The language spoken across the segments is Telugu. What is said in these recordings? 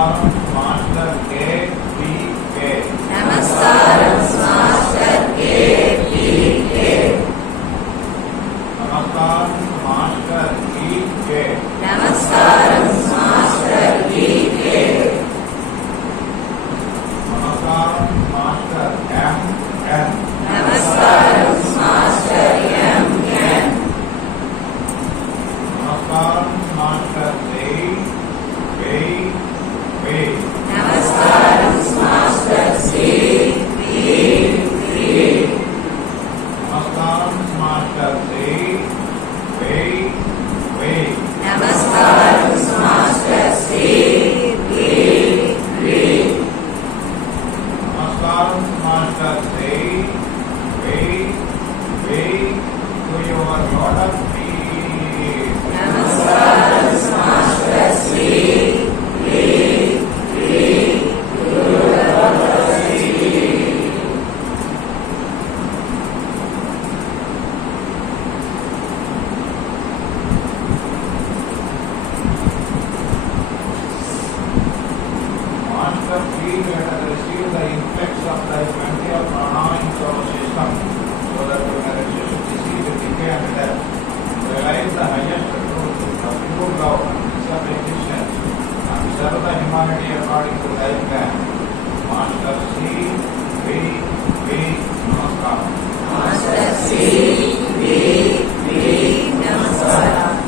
मास्टर के पी के नमस्कारं मास्टर के पी के नमस्कार मास्टर की के नमस्कारं मास्टर की के नमस्कार मास्टर एम एन नमस्कारं मास्टर एम एन नमस्कार मास्टर वे नमस्कारं मास्टर सी नमस्कार मास्टर वे नमस्कारं मास्टर सी नमस्कार master way to your Lord of Peace. नमस्कारं master C Master feel let us receive the influx of the plenty of prana into our system so that we can resist disease, decay and death. Realize the highest truth, the pure love and self-existence and serve the humanity according to life plan. Master we, Namaskar. Master सी नमस्कार Namaskar.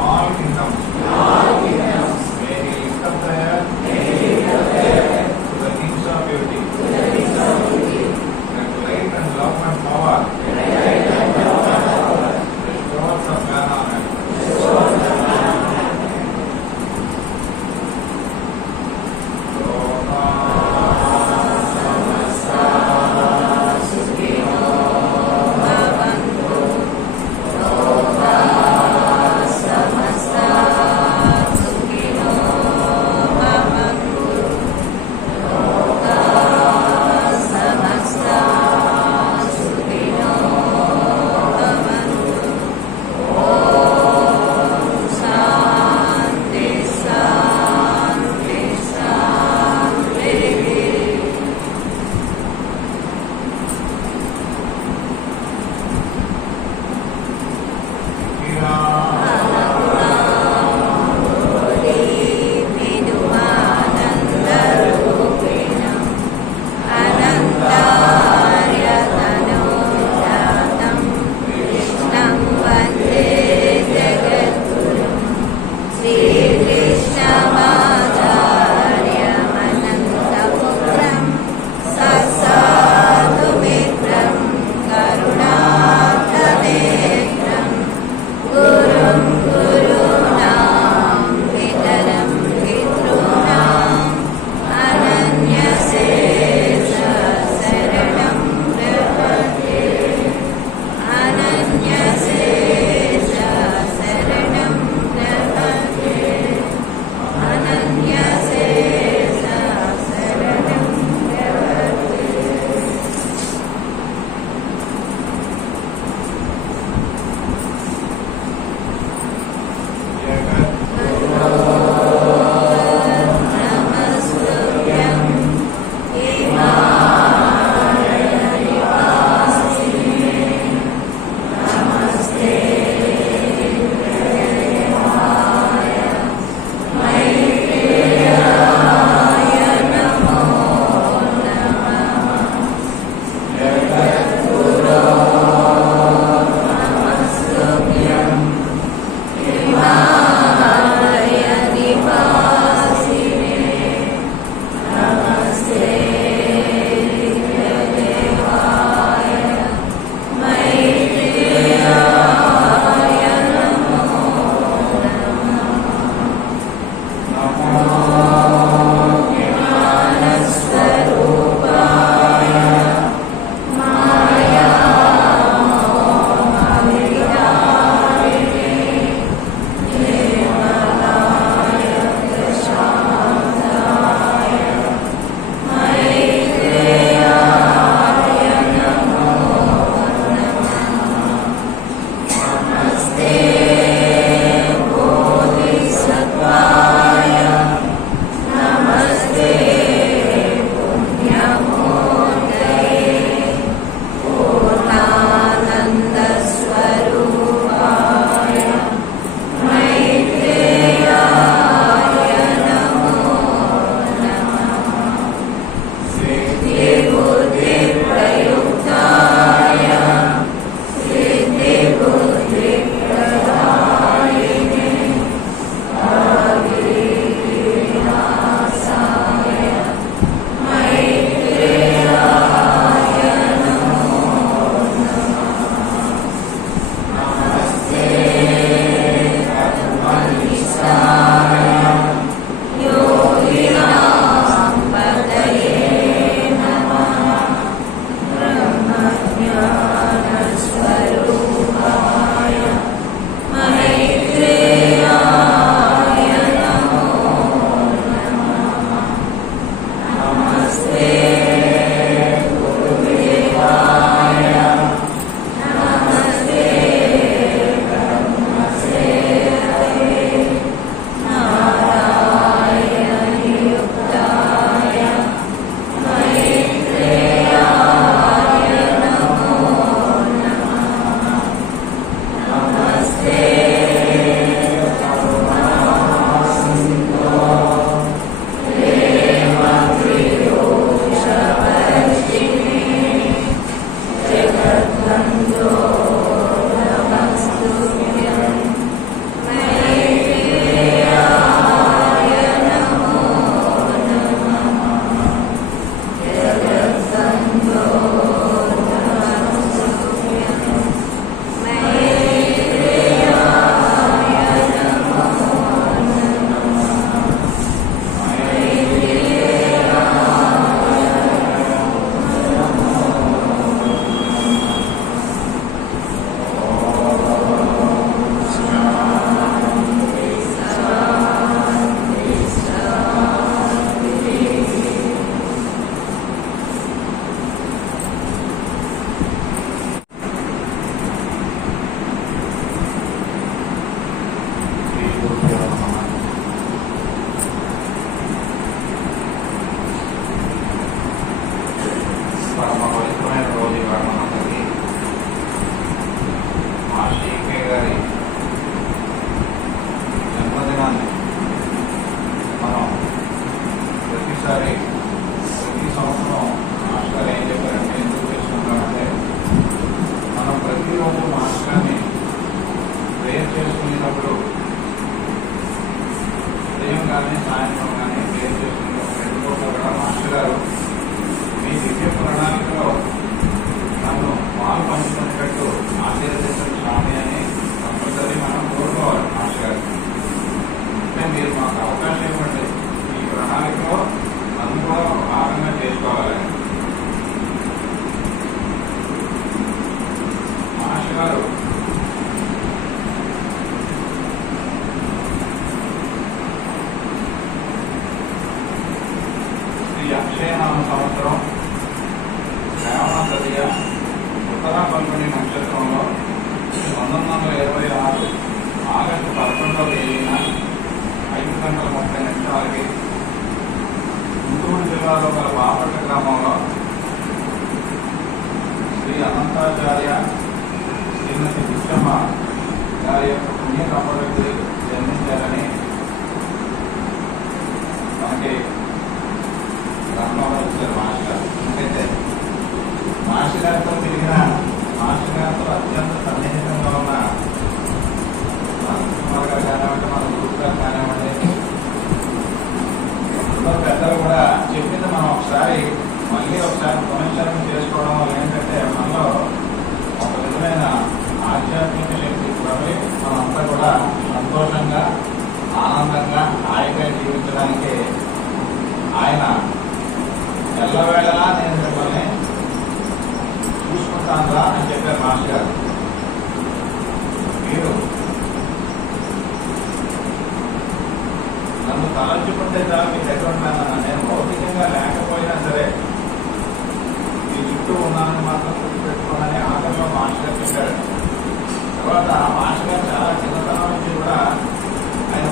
all kingdoms. May he lift up prayer to the kings of beauty. That light and love and power restore the man on earth. Bhavantu. చేసినప్పుడు ఉదయం కానీ సాయంత్రం కానీ ప్రేయర్ చేసినప్పుడు 2 పూటలు కూడా మాస్టర్ గారు మీ దివ్య ప్రణాళికలో నన్ను పాలు పంచుకునేటట్టు ఆశీర్వదించిన స్వామి అని కంపల్సరీ మనం కోరుకోవాలి మాస్టర్ గారు. అంటే మీరు మాకు అవకాశం ఇవ్వండి, ఈ ప్రణాళికలో నన్ను కూడా భాగంగా చేసుకోవాలి. మాస్టర్ గారు శ్రీ అక్షయనామ సంవత్సరం శ్రావణ తదియ ఉత్తరా పల్గొని నక్షత్రంలో 1926 ఆగస్టు 11వ తేదీన 5:30 గుంటూరు జిల్లాలో గల బాపట్ల గ్రామంలో శ్రీ అనంతాచార్య శ్రీమతి విశ్వమ్మ గారి యొక్క పుణ్య దంపతులకు జన్మించాలని మనకి గ్రంథంలో ఇచ్చారు మాస్టర్ గారు. ఎందుకంటే మాస్టర్ గారితో తిరిగిన మాస్టర్ గారితో అత్యంత సన్నిహితంగా ఉన్న కుమార్ గారు కానివ్వండి, మన గురువు గారు కానివ్వండి, పెద్దలు కూడా చెప్పింది మనం ఒకసారి పునశ్చరణ చేసుకోవడం వల్ల ఏంటంటే మనలో ఒక విధమైన ఆధ్యాత్మిక శక్తి కూడా మనంతా కూడా సంతోషంగా ఆనందంగా హాయిగా జీవించడానికి ఆయన ఎల్లవేళలా నేను మిమ్మల్ని చూసుకుంటానురా అని చెప్పారు మాస్టర్ గారు. మీరు నన్ను తలంచుకుంటే చాలు మీ దగ్గర ఉంటానన్నా, నేను భౌతికంగా లేకపోయినా సరే మీ చుట్టూ ఉన్నానని మాత్రం గుర్తుపెట్టుకోనని ఆఖరిలో మాస్టర్ గారు చెప్పారు. తర్వాత మాస్టర్ గారు చాలా చిన్నతనం నుంచి కూడా ఆయన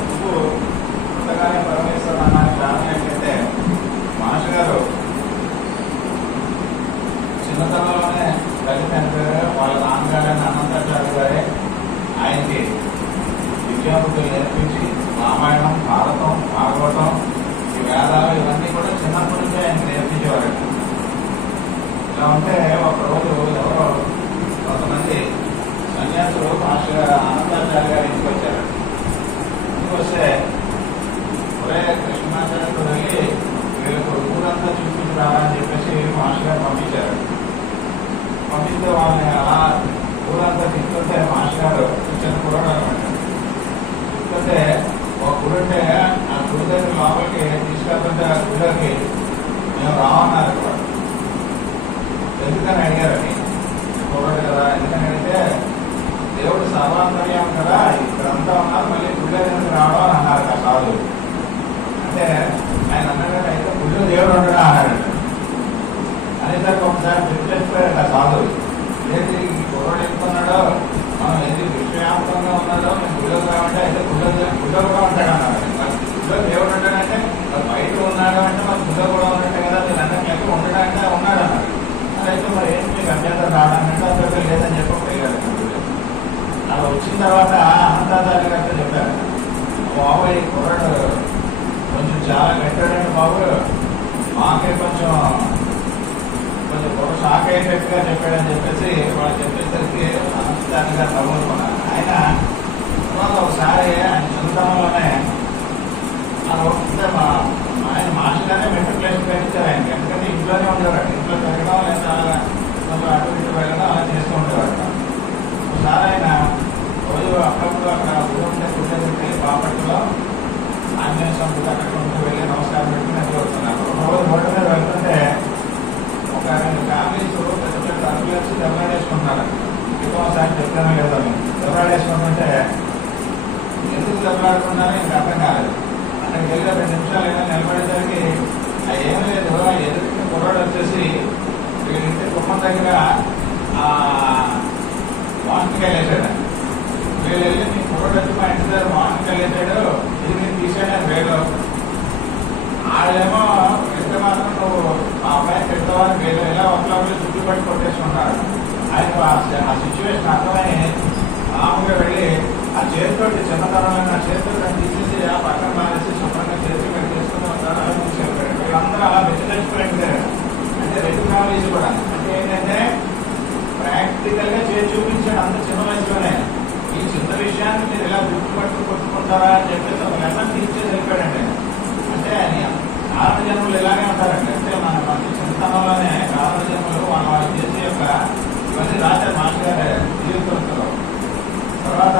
పుట్టగానే పరమేశ్వరుడు అన్న కారణం ఏంటంటే మాస్టర్ గారు చిన్నతనంలోనే తల్లి చనిపోయారు. వాళ్ళ నాన్నగారైన అనంతాచార్య గారే ఆయనకి విద్యాబుద్ధులు నేర్పించి రామాయణం, భారతం, భాగవతం, ఈ వేదాలు ఇవన్నీ కూడా చిన్నప్పటి నుంచే ఆయనకి నేర్పించేవారు. ఇలా ఉంటే ఒకరోజు ఎవరో కొంతమంది సన్యాసులు మాస్టర్ గారు అనంతాచార్య గారి ఇంటికి వచ్చారు. ఇంటికి వస్తే ఒరే కృష్ణాచార్యతో వెళ్ళి వీళ్ళకు ఊరంతా చూపించురారా అని చెప్పేసి మాస్టర్ గారు పంపించారు. పంపిస్తే వాళ్ళని అలా ఊరంతా తీసుకుంటే మాస్టర్ గారు చిన్న కుర్రాడు అనమాట. తీసుకుంటే ఒక గుడుంటే ఆ గుడి దగ్గర లోపలికి తీసుకెళ్తుంటే ఆ గుడిలోకి మేము రావన్నారు. కూడా ఎందుకని అడిగారని, కుర్రాడు కదా ఎందుకని అడిగితే దేవుడు సర్వాంతర్యం కదా ఇక్కడంతా ఉన్నారు, మళ్ళీ గుడిలో ఎందుకు రావడం అని అన్నారు కదా సాధు. అంటే ఆయన అన్నాడు అయితే గుడిలో దేవుడు ఉండడా అన్నాడు. అనేసరికి ఒకసారి చెప్పేసిపోయాడు ఆ సాధు. లేదు ఈ కుర్రాడు ఎక్కున్నాడో మనం ఏది విశ్వవ్యాప్తంగా ఉన్నాడో మేము గుడిలోకి రావంటే అయితే గుడిలో కూడా ఉంటాడు అన్నాడు. గుడిలో దేవుడు ఉంటాడంటే బయట ఉన్నాడు అంటే మన గుడిలో కూడా ఉన్నట్టే కదా, నేను అన్న లెక్క ఉండడానికి ఉన్నాడు అన్నాడు. అయితే మరి ఏంటి మీకు అభ్యంతరం రావడానికి అసలు లేదని చెప్పలేదు. అలా వచ్చిన తర్వాత అనంతాచార్య గారితో చెప్పారు, బాబు ఈ కుర్రాడు కొంచెం చాలా గట్టాడంటే బాబు మాకే కొంచెం షాక్ అయ్యేటట్టుగా చెప్పాడని చెప్పేసి వాళ్ళు చెప్పేసరికి అనంతాచార్య గారు నవ్వుకున్నారు. ఆయన తర్వాత ఒకసారి ఆయన చిన్నతనంలోనే అంటే ఆయన మాస్టర్గానే మెంటల్ ప్లేస్ పెట్టించారు ఆయనకి. ఎందుకంటే ఇంట్లోనే ఉండేవాడు, ఇంట్లో పెరగడం లేదా కొంచెం అటు ఇటు వెళ్ళడం అలా చేస్తూ ఉండేవాడు. ఒకసారి ఆయన రోజు అప్పుడప్పుడు అక్కడ గుడి బాపట్లలో ఆంజనేయ స్వామి అక్కడ ఉంటూ వెళ్ళి నమస్కారం పెట్టుకుని ఎదురు వస్తున్నారు. రోజు రోడ్డు మీద వెళ్తుంటే ఒక 2 ఫ్యామిలీస్ పెద్ద పెద్ద అరుగులు వచ్చి దెబ్బలాడేసుకుంటున్నారు. ఒకసారి చెప్తానో లేదో దెబ్బలాడేసుకుంటుంటే ఎందుకు దెబ్బలాడుకున్నారో ఇంకా అర్థం కాలేదు. అక్కడికి వెళ్ళి 2 నిమిషాలు అయినా నిలబడేసరికి ఏం లేదు, ఎదుటి కుర్రాడు వచ్చేసి వీళ్ళింటి కుమ్మం దగ్గర వాంటికాయలు వేసాడు. వీళ్ళు వెళ్ళి మీ కుర్రాడు వచ్చి మా ఇంటి దగ్గర వాంటికాయలు వేసాడు, ఇది నేను తీసాను వేలు. ఆడేమో వెళ్తే మాత్రం నువ్వు ఆ అబ్బాయి పెడతావని వేలు ఎలా ఒకళ్ళు చుట్టుపట్టి కొట్టేసుకుంటారు. ఆయన ఆ సిచ్యువేషన్ అర్థమై మామూలుగా వెళ్ళి ఆ చేతితోటి చిన్నతనంలో నా చేతితో తీసేసి ఆ పక్కన మారేసి శుభ్రంగా చేసి పెట్టి చేసుకుని వస్తారు. అలా తీసుకెళ్ళిపోయాడు. వీళ్ళందరూ అలా వెచ్చిపోయారు. అంటే 2 ఫ్యామిలీస్ కూడా అంటే ఏంటంటే ప్రాక్టికల్ గా చేసి చూపించాడు అంత చిన్న వయసులోనే. ఈ చిన్న విషయాన్ని మీరు ఇలా గుర్తుపట్టు కొట్టుకుంటారా అని చెప్పేసి ఒక లెసన్ టీచర్ వెళ్ళిపోయాడండి. అంటే ఆయన కారణ జన్మలు ఇలాగే ఉంటారండి. అంటే మన మంచి చింతనలోనే కారణ జన్మలు వాళ్ళు చేసే యొక్క ఇవన్నీ రాశారు మాస్టర్ గారు జీవితంలో. తర్వాత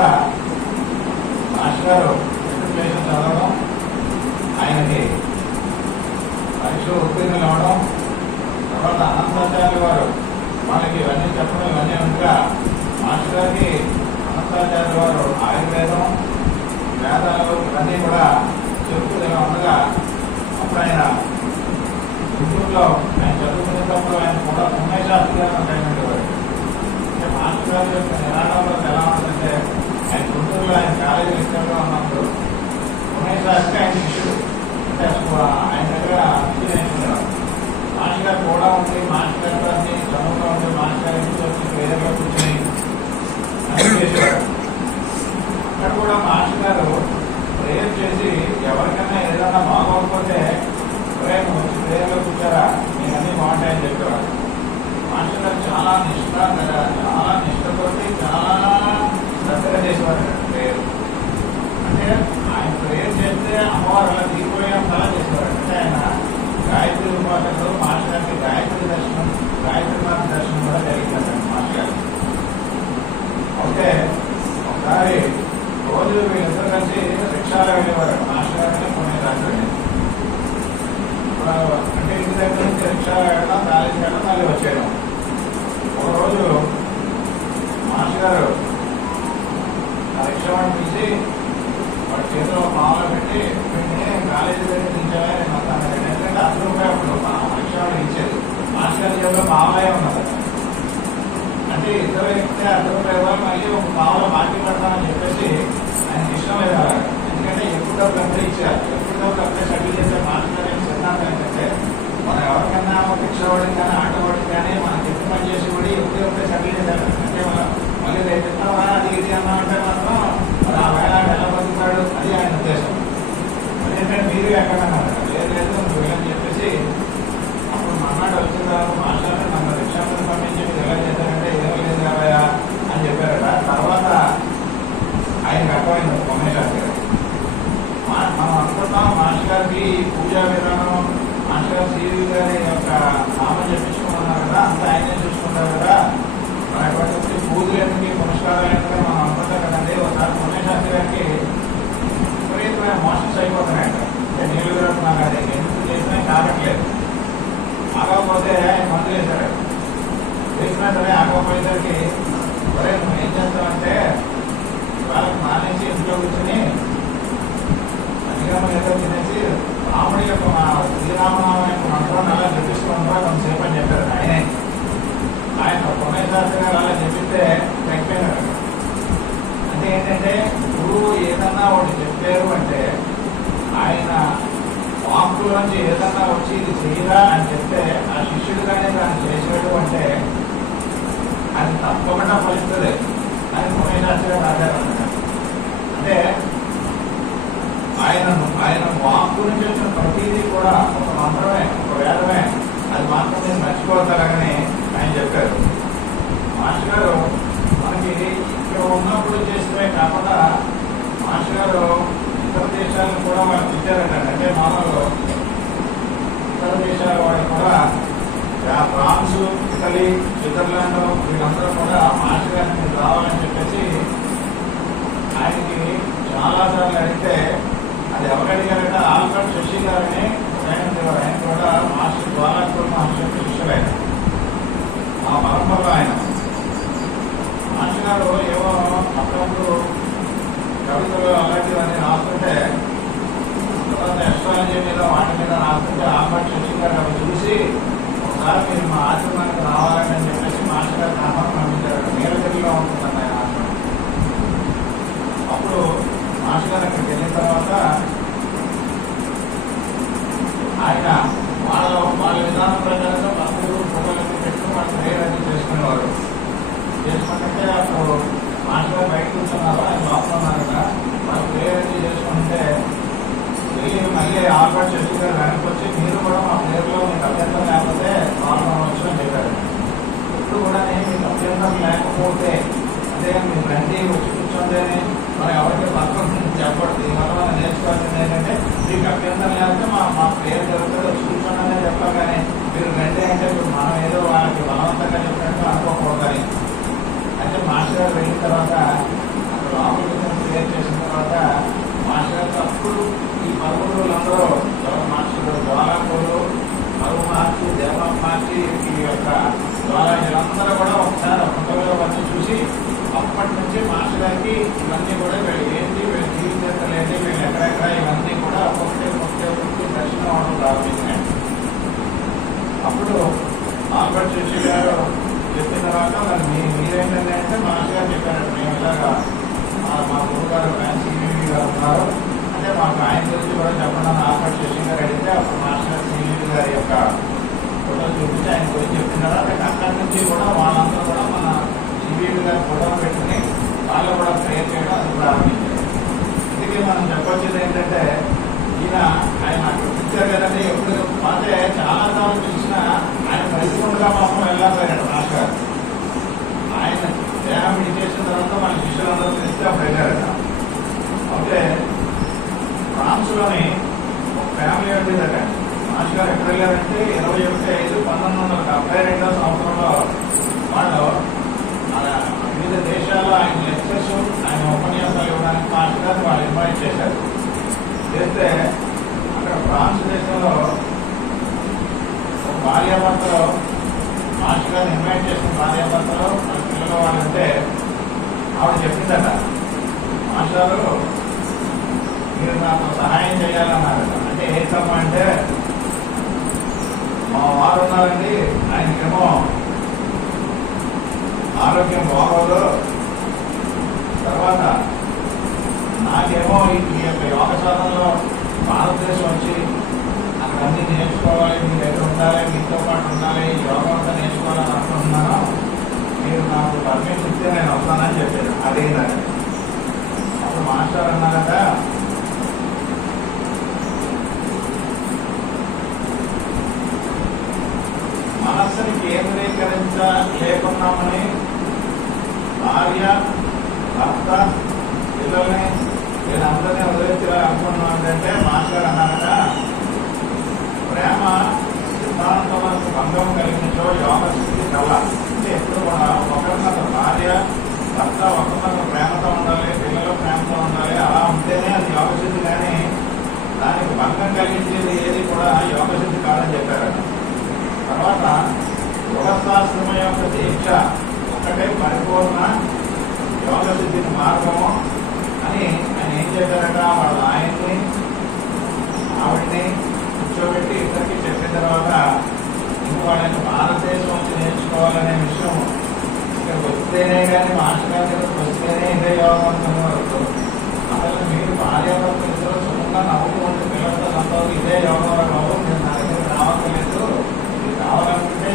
మాస్టర్ గారు మెట్రికులేషన్ చదవడం, ఆయనకి పరీక్ష ఉత్తీర్ణులు అవ్వడం, తర్వాత అనంతాచార్య వారు వాళ్ళకి ఇవన్నీ చెప్పడం, ఇవన్నీ ఉండగా మాస్టర్ గారికి అనంతాచార్య వారు ఆయుర్వేదం, వేదాలు ఇవన్నీ కూడా చెప్తూ ఇలా ఉండగా అప్పుడు ఆయన గుంటూరులో ఆయన చదువుకునేటప్పుడు ఆయన కూడా పుణ్యశాస్త్రి గారు ఉండేవారు. అంటే మాస్టర్ గారి యొక్క నిరాడంబరత ఎలా ఉంటుందంటే ఆయన గుంటూరులో ఆయన కాలేజీ లెక్చర్గా ఉన్నప్పుడు పుణ్యశాస్త్రి ఆయన శిష్యుడు. అంటే ఆయన దగ్గర విద్య నేర్చుకునేవారు. మాస్టర్ గారు కూడా ఉండి మాస్టర్ గారిని చదువుతూ ఉంటే మాస్టర్ గారి ఇంటికి వచ్చి ప్రేయర్లో కూర్చొని చేసేవారు. అక్కడ కూడా మాస్టర్ గారు ప్రేయర్ చేసి ఎవరికైనా ఏదైనా బాగోకపోతే ప్రేయర్ వచ్చి ప్రేయర్లో కూర్చారా మీకు అన్నీ బాగుంటాయని చెప్పేవారు. మాస్టర్ గారు చాలా నిష్టతోటి చాలా శ్రద్ధగా చేసేవారు ప్రేయర్. అంటే ఆయన ప్రేయర్ చేస్తే అమ్మవారు అలా దిగిపోయేంతలా చేసేవారు. అంటే ఆయన గాయత్రి ఉపాసనలో మాస్టర్ గారికి గాయత్రి మాత దర్శనం కూడా జరిగిందండి మాస్టర్ గారు. అయితే ఒకసారి రోజు వీళ్ళిద్దరు కలిసి రిక్షాలో వెళ్ళేవారు. మాస్టర్ గారిని పుణ్యశాస్త్రిని. అంటే ఇంటి దగ్గర నుంచి రిక్షాలో వెళ్ళడం, కాలేజీకి వెళ్ళడం, మళ్ళీ వచ్చేయడం. ఒకరోజు మాస్టర్ గారు ఆ రిక్షా వాడిని పిలిచి వాడి చేతిలో పావులో పెట్టి కాలేజీ దగ్గర దించాలా నేను వస్తాను. ఎందుకంటే ₹10 అప్పుడు రిక్షా వాడికి ఇచ్చేది. మాస్టర్ గారి చేతిలో పావులే ఉన్నది. అంటే ఇద్దరు ఎక్కితే ₹10 మళ్ళీ ఒక పావులో బాకీ పడతామని చెప్పేసి ఆయనకి ఇష్టం లేదు. ఎందుకంటే ఎప్పుడు డబ్బులు అప్పుడే ఇచ్చారు. ఎప్పుడు డబ్బులు అప్పుడే సెటిల్ చేసే మాస్టర్ ఏం సిద్ధాంతం ఏంటంటే మనం ఎవరికైనా ఒక రిక్షా వాడికి కానీ ఆటో వాడికి కానీ మనకి ఎక్కువ పని చేసి కూడా ఎప్పుడే సెటిల్ చేశారు. అంటే మళ్ళీ రేపు ఇస్తావా అది ఇది అన్నామంటే మాత్రం మరి ఆ వేళ ఎలా బతుకుతాడు అది ఆయన ఉద్దేశం. అదేంటంటే మీరు ఎక్కడన్నా లేదు నువ్వు వెళ్ళని చెప్పేసి అప్పుడు మన్నాడు వచ్చిన తర్వాత మాస్టర్ నన్ను రిక్షా మీద పంపించి మీరు ఎలా చేశారంటే ఏమో లేదు కదా అని చెప్పారట. తర్వాత ఆయనకు అర్థమైంది పుణ్యశాస్త్రి గారు. మనం అనుకుంటాం మాస్టర్ గారికి పూజా విధానం మాస్టర్ గారు శ్రీవి గారి యొక్క నామం చెప్పించుకున్నారు కదా, అంతా ఆయనే చూసుకుంటారు కదా, మన ఎటువంటి పూజలు ఎందుకు పురస్కారాలు ఎందుకు మనం అనుకుంటాం కదండి. ఒకసారి పుణ్యశాస్త్రి గారికి విపరీతమైన మోషన్స్ అయిపోతున్నాయంట. అంటే నీళ్ళు విరతున్నాం అది ఎందుకు చేసినా కావట్లేదు. ఆగకపోతే ఆయన మందులు వేశారు. వేసినా సరే ఆగకపోయేసరికి సరే నువ్వు ఏం చేస్తావంటే వాళ్ళకి మానేసి ఇంట్లో కూర్చొని అధికారం ఏదో తినేసి రాముడి యొక్క శ్రీరామనామం యొక్క మంత్రాన్ని అలా చెప్పిస్తూ ఉంటారా కొంతసేపు అని చెప్పారు. ఆయన పుణ్యశాస్త్రి గారు అలా చెప్పితే తగ్గిపోయినారు. అంటే ఏంటంటే గురువు ఏదన్నా ఒకటి చెప్పారు అంటే ఆయన వాక్కులోంచి ఏదన్నా వచ్చి ఇది చేయరా అని చెప్తే ఆ శిష్యుడుగానే దాన్ని చేసాడు అంటే అది తప్పకుండా ఫలిస్తుంది అని పుణ్యశాస్త్రి గారు రాశారన్నమాట. అంటే ఆయన వాక్కు నుంచి వచ్చిన ప్రతిదీ కూడా ఒక మంత్రమే, ఒక వేదమే, అది మాత్రం నేను మర్చిపోతారని ఆయన చెప్పారు. మాస్టర్ గారు మనకి ఇక్కడ ఉన్నప్పుడు చేసినవే కాకుండా మాస్టర్ గారు ఇతర దేశాలను కూడా వాళ్ళు ఇచ్చారటండి. అంటే మామూలు ఇతర దేశాల వాళ్ళు కూడా ఫ్రాన్స్, ఇటలీ, స్విట్జర్లాండ్ వీళ్ళందరూ కూడా మాస్టర్ గారిని రావాలని చెప్పేసి ఆయనకి చాలాసార్లు అడిగితే అది ఎవరు అడిగారంటే ఆల్బర్ట్ శశి గారిని ఆయన కూడా మాస్టర్ జ్వాలాపూర్ మహర్షి యొక్క శిష్యులైన ఆ పరంపరలో ఆయన మాస్టర్ గారు ఏవో అప్పుడప్పుడు కవితలు అలాంటివన్నీ రాస్తుంటే తర్వాత ఎస్ట్రాలజీ మీద వాటి మీద రాస్తుంటే ఆల్బర్ట్ శశి గారు అవి చూసి ఒకసారి మీరు మా ఆశ్రమానికి రావాలని అని చెప్పేసి మాస్టర్ గారికి ఆహ్వానం పంపించారు. నీలగిరిలో ఉంటుందండి ఆయన ఆశ్రమం. అప్పుడు మాస్టర్ గారు అక్కడికి వెళ్ళిన తర్వాత ఆయన వాళ్ళ విధానం ప్రకారంగా భక్తులు ఫోటోలకి పెట్టుకుని వాళ్ళ ప్రేయర్ అది చేసుకునేవారు. చేసుకుంటే అప్పుడు మాస్టర్ గారు బయట కూర్చున్నారు, ఆయన లోపల ఉన్నారు కదా, వాళ్ళ ప్రేయర్ అది చేసుకుంటే వెళ్ళి మళ్ళీ ఆల్బర్ట్ శశి గారు వెనక్కి వచ్చి మీరు కూడా మా ప్రేయర్లో మీకు అభ్యంతరం లేకపోతే పాల్గొన వచ్చి చెప్పారు. ఎప్పుడు కూడా మీకు అభ్యంతరం లేకపోతే అదే మీరు రండి వచ్చి కూర్చోండి మనం ఎవరికి పక్కన చెప్పడు. దీనివల్ల మనం నేర్చుకోవాల్సింది ఏంటంటే మీకు అభ్యంతరం లేకపోతే మా పేరు జరుగుతుంది చూసుకున్నానే చెప్పాలి. కానీ మీరు రెండే అంటే ఇప్పుడు మనం ఏదో వాళ్ళకి బలవంతంగా చెప్పినట్టు అనుకోకూడదని. అయితే మాస్టర్ గారు వెళ్ళిన తర్వాత అక్కడ లోపల క్లియర్ చేసిన తర్వాత మాస్టర్ గారికి అప్పుడు ఈ 11 రోజులందరూ మాస్టర్ జ్వాలాపూరు, మరుగు మార్చి, దేవం మార్చి ఈ యొక్క జ్వాలాజీలందరూ కూడా ఒకసారి ఒక్కొక్కరు వచ్చి చూసి అప్పటి నుంచి మాస్టర్ గారికి ఇవన్నీ కూడా వీళ్ళు ఏంటి, వీళ్ళ జీవితం ఏంటి, వీళ్ళు ఎక్కడెక్కడ ఇవన్నీ కూడా ఒక్కొక్కటి దర్శనం అవడం ప్రారంభించాయి. అప్పుడు ఆల్బర్ట్ శిష్యు గారు చెప్పిన తర్వాత మరి మీరేంటంటే అంటే మాస్టర్ గారు చెప్పారు, మేము ఇలాగా మా గురువు గారు సివివి గారు ఉన్నారు అంటే మాకు ఆయన గురించి కూడా చెప్పండి అని ఆల్బర్ట్ శిష్యు గారు అడిగితే అప్పుడు మాస్టర్ గారు సివివి గారి యొక్క ఫోటోలు చూపించి ఆయన గురించి చెప్పిన తర్వాత అక్కడి నుంచి కూడా వాళ్ళందరూ కూడా మన సివివి గారి ఫోటోలు పెట్టుకుని వాళ్ళు కూడా ప్రేయర్ చేయడం అది ప్రారంభించారు. అందుకే మనం చెప్పొచ్చేది ఏంటంటే ఆయన పిక్చర్ కదండి ఎప్పుడు పోతే చాలా సార్లు చూసిన ఆయన పరిస్థితులుగా మాత్రం వెళ్ళకపోయాడు మాస్టర్ గారు. ఆయన దేహం విడిచేసిన తర్వాత మన శిష్యులందరూ తెలిస్తే అప్పుడు వెళ్ళారట. అయితే ఫ్రాన్స్లోని ఒక ఫ్యామిలీ ఉండేదట. మాస్టర్ గారు ఎక్కడ వెళ్ళారంటే 21/5/1972 సంవత్సరంలో వాళ్ళు వివిధ దేశాల్లో ఆయన లెక్చర్స్, ఆయన ఉపన్యాసాలు ఇవ్వడానికి మాస్టర్ గారు వాళ్ళు ఇన్వైట్ చేశారు. చేస్తే అక్కడ ఫ్రాన్స్ దేశంలో ఒక భార్యాభర్తలో మాస్టర్ గారిని ఇన్వైట్ చేసిన భార్యాభర్తలో మన పిల్లల వాళ్ళు ఉంటే ఆవిడ చెప్పిందట, మాస్టారు మీరు నాకు సహాయం చేయాలన్నారు. అంటే ఏంటమ్మా అంటే మా వారు ఉన్నారండి, ఆయనకేమో ఆరోగ్యం బాగోదు, తర్వాత నాకేమో ఈ యొక్క యోగ సాధనలో భారతదేశం వచ్చి అక్కడ అన్ని నేర్చుకోవాలి, మీ దగ్గర ఉండాలి, మీతో పాటు ఉండాలి, యోగం అంతా నేర్చుకోవాలని అనుకుంటున్నాను, మీరు నాకు పర్మిషన్ ఇస్తే నేను వస్తానని చెప్పాను. అదేంటంటే అప్పుడు మాస్టర్ అన్నారట, మనస్సుని కేంద్రీకరించలేకున్నామని భార్య, భర్త, పిల్లల్ని వీళ్ళందరినీ వదిలించాలి అనుకున్నాం అంటే మాస్టర్ అన్నారట, ప్రేమ సిద్ధాంతములకు భంగం కలిగించో యోగ స్థితి కల. అంటే ఎప్పుడు కూడా ఒకరినొక భార్య, భర్త ఒకరినొక ప్రేమతో ఉండాలి, పిల్లలు ప్రేమతో ఉండాలి. అలా ఉంటేనే అది యోగ స్థితి. కానీ దానికి భంగం కలిగించేది ఏది కూడా యోగ స్థితి కాదని చెప్పారట. తర్వాత గృహస్థాశ్రమం యొక్క దీక్ష ఒకటే పరిపూర్ణ యోగ స్థితికి మార్గము అని ఆయన ఏం చెప్పారట, వాళ్ళ ఆయన్ని ఆవిడ్ని కూర్చోబెట్టి ఇద్దరికి చెప్పిన తర్వాత ఇంక వాళ్ళని భారతదేశం వచ్చి నేర్చుకోవాలనే విషయం ఇక్కడ వస్తేనే కానీ మాస్టర్ గారి దగ్గరకు వస్తేనే ఇదే యోగం అనుకున్నారు. అసలు మీరు భార్యాభర్తలు ఇద్దరు సుఖంగా నవ్వుకుంటే పిల్లలతో సంతోషం ఇదే యోగం బాబు, మీరు నా దగ్గర రావట్లేదు, ఇది కావాలనుకుంటే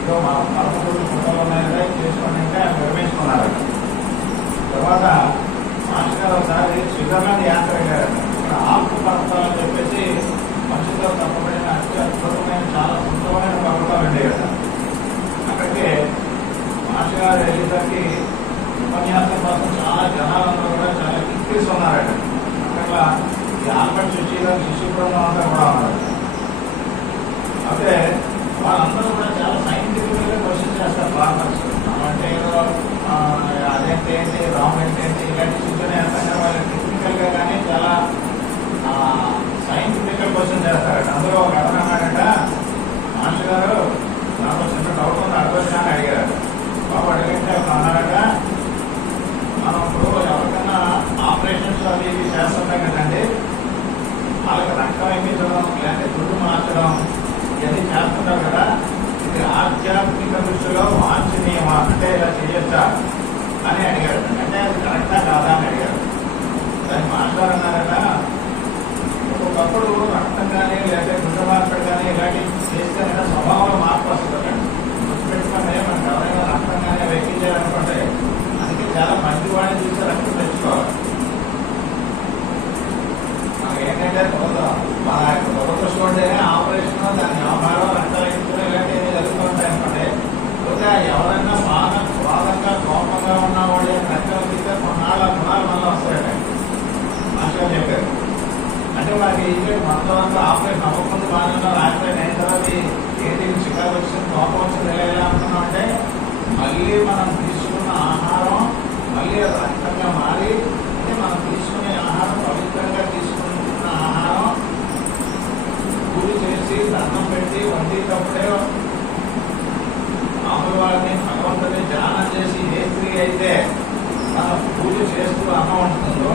ఇదో మా పరమగురు ఫోటోలు ఉన్నాయి కదా చేసుకోండి అంటే ఆయన విరమించుకున్నారట. తర్వాత మాస్టర్ గారు ఒకసారి స్విట్జర్లాండ్ యాత్ర వెళ్ళారట. ఇక్కడ ఆల్ప్ పర్వతాలు అని చెప్పేసి మనుషులతో తప్పబడిన అత్యద్భుతమైన చాలా సుందరమైన పర్వతాలు ఉండేవి కదా. అక్కడికి మాస్టర్ గారు వెళ్ళేసరికి ఉపన్యాసం కోసం చాలా జనాలందరూ కూడా చాలా కిక్కిరిసి ఉన్నారట. అక్కడ ఈ ఆల్బర్ట్ శిష్యు గారు శిష్యు బృందం అంతా కూడా ఉన్నారు. అయితే వాళ్ళందరూ కూడా చాలా సైంటిఫిక్ గా క్వశ్చన్ చేస్తారు ఫార్మర్స్. అంటే ఏదో అదేంటి ఏంటి, రాంగ్ ఏంటి, ఇలాంటి సూచన వేస్తాం. వాళ్ళు టెక్నికల్ గా కానీ చాలా సైంటిఫిక్ క్వశ్చన్ చేస్తారట. అందులో ఒక అతను అన్నాడట, మాస్టర్ గారు నాకు చిన్న డౌట్ ఉంది అర్థం అని అడిగారు. బాబు అడిగితే ఒక అన్నారట, మనం ఇప్పుడు ఎవరికైనా ఆపరేషన్స్ అవి ఇవి చేస్తుంటాం కదండి, వాళ్ళకి రక్తం ఎక్కించడం లేదంటే గుడ్డు మార్చడం ఇవన్నీ చేస్తుంటారు కదా, ఇది ఆధ్యాత్మిక దృష్టిలో వాంఛనీయమా, అంటే ఇలా చేయొచ్చా అని అడిగాడు. అంటే అది కరెక్టా కాదా అని అడిగాడు. దాన్ని మాస్టర్ అన్నారట, ఒక్కొక్కప్పుడు రక్తం కానీ లేకపోతే గుడ్డు మార్చడం కానీ ఇలాంటివి చేస్తే స్వభావంలో మార్పు వస్తుందండి. గుర్తుపెట్టుకుంటే మనకు ఎవరైనా రక్తం కానీ ఎక్కించారనుకుంటే అందుకే చాలా మంచి వాడిని చూస్తే రక్తం తెచ్చుకోవాలి. మనకి ఏంటంటే మన యొక్క దురదృష్టంటేనే ఆపరేషన్, దాని వ్యాపారం, రక్తాలు ఎక్కించడం ఇలాంటివి జరుగుతూ ఉంటాయి అనుకోండి. లేదా ఎవరైనా బాగా స్వాదంగా కోపంగా ఉన్న వాడి రక్తం ఎక్కితే కొన్నాళ్ళ గుణాలు మొత్తం ఆపరేషన్ అవ్వకుండా బాగానే ఉన్నారు. ఆపరేషన్ అయిన తర్వాత ఏంటి చికాకు వచ్చింది, కోపం వచ్చింది, ఎలా అనుకున్నాం అంటే మళ్ళీ మనం తీసుకున్న ఆహారం మళ్ళీ అది రక్తంగా మారి, అంటే మనం తీసుకునే ఆహారం పవిత్రంగా తీసుకున్న ఆహారం పూజ చేసి దండం పెట్టి వండేటప్పుడే మామూలు వాళ్ళని భగవంతుని ధ్యానం చేసి ఏ స్త్రీ అయితే తన పూజ చేస్తూ అన్నం ఉంటుందో,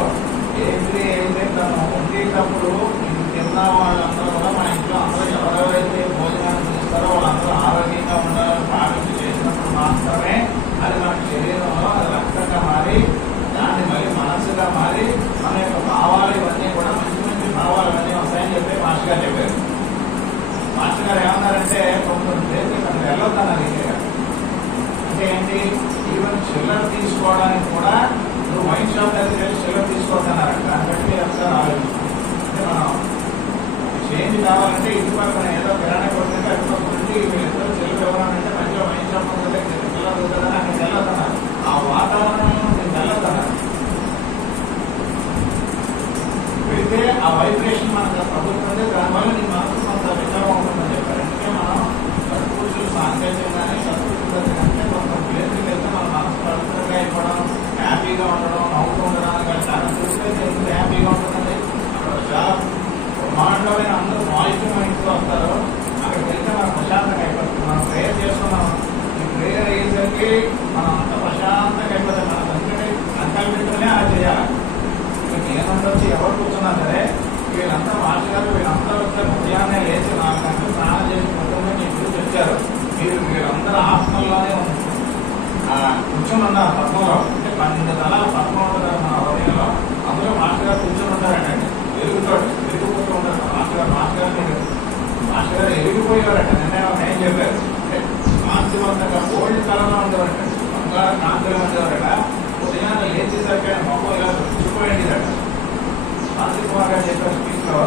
ఏ స్త్రీ అయితే తను వండేటప్పుడు ఇది తిన్న వాళ్ళందరూ కూడా మా ఇంట్లో అందరూ ఎవరెవరైతే భోజనాన్ని చేస్తారో వాళ్ళందరూ ఆరోగ్యంగా ఉండాలని భావించి చేసినప్పుడు మాత్రమే అది మన శరీరంలో అది రక్తంగా మారి దాన్ని మళ్ళీ మనసుగా మారి మన యొక్క భావాలు ఇవన్నీ కూడా మంచి మంచి భావాలు ఇవన్నీ వస్తాయని చెప్పి మాస్టర్ గారు చెప్పారు. మాస్టర్ గారు ఏమన్నారంటే కొంచెం చేసి అక్కడ వెళ్ళొద్దన్నారు. అంటే ఏంటి, ఈవెన్ చిల్లర తీసుకోవడానికి కూడా నువ్వు వైన్ షాప్ దగ్గరికి వెళ్ళి చిల్లర తీసుకోవద్దన్నారు. దాన్ని బట్టి మీరు ఒకసారి ఆలోచించాలి. అంటే మనం చేంజ్ కావాలంటే ఇటు పక్కన ఏదో కిరాణా కొడుతుంటే అటు పక్కన నుండి వీళ్ళిద్దరు చిల్లర ఇవ్వాలంటే మంచిగా వైన్ షాప్ ఉంటుంది, చిల్లర దొరుకుతుందని అక్కడికి వెళ్ళొద్దన్నారు. ఆ వాతావరణంలో నేను వెళ్ళొద్దన్నారు. వెళ్తే ఆ వైబ్రేషన్ మనకు తగ్గుతుంది, దానివల్ల నీ మనసు కొంత విచారం ఉంటుందని చెప్పారు. అందుకే మనం సత్పురుషులు సాంకేతికంగానే సత్పురుషుల కంటే కొంత ప్లేస్కి వెళ్తే మన మనసు పవిత్రంగా అయిపోవడం, హ్యాపీగా ఉండడం, నవ్వుతూ ఉండడానికి చాలా చూస్తే ఎందుకు హ్యాపీగా ఉంటుందండి. అక్కడ చాలా బ్రహ్మాండమైన అందరూ పాజిటివ్ మైండ్స్లో వస్తారు. అక్కడికి వెళ్తే మనం ప్రశాంతంగా అయిపోతుంది. మనం ప్రేయర్ చేస్తున్నాం, ఈ ప్రేయర్ అయ్యేసరికి మనం అంత ప్రశాంతంగా అయిపోతుంది. మన సంఖ్యని సంకల్పించడమే అది చేయాలి. నేనుండొచ్చి ఎవరు కూర్చున్నా సరే వీళ్ళంతా మాస్టర్ వీళ్ళంతా వచ్చారు. ఉదయాన్నే లేచి 4 గంటలు స్నానం చేసి పొద్దున్నే మీ గురించి వచ్చారు. వీళ్ళందరూ ఆత్మల్లోనే కూర్చొని ఉన్నారు పద్మంలో. అంటే 12 తలాల పద్మం ఉంటారు మన హృదయంలో. అందులో మాస్టర్ గారు కూర్చొని ఉంటారంటే వెలిగిపోతూ ఉంటారు. మాస్టర్ గారు వెలిగిపోయేవారట. నేను చెప్పారు అంటే కాంతివంతంగా గోల్డ్ కలర్లో ఉండేవారట, బంగారు కాంతిలో ఉండేవారట. ఉదయాన్నే లేచేసరికి మొహం ఇలా రుచిపోయిందిదట. శాంతి కుమార్ గారు చెప్పారు స్పీచ్ లో,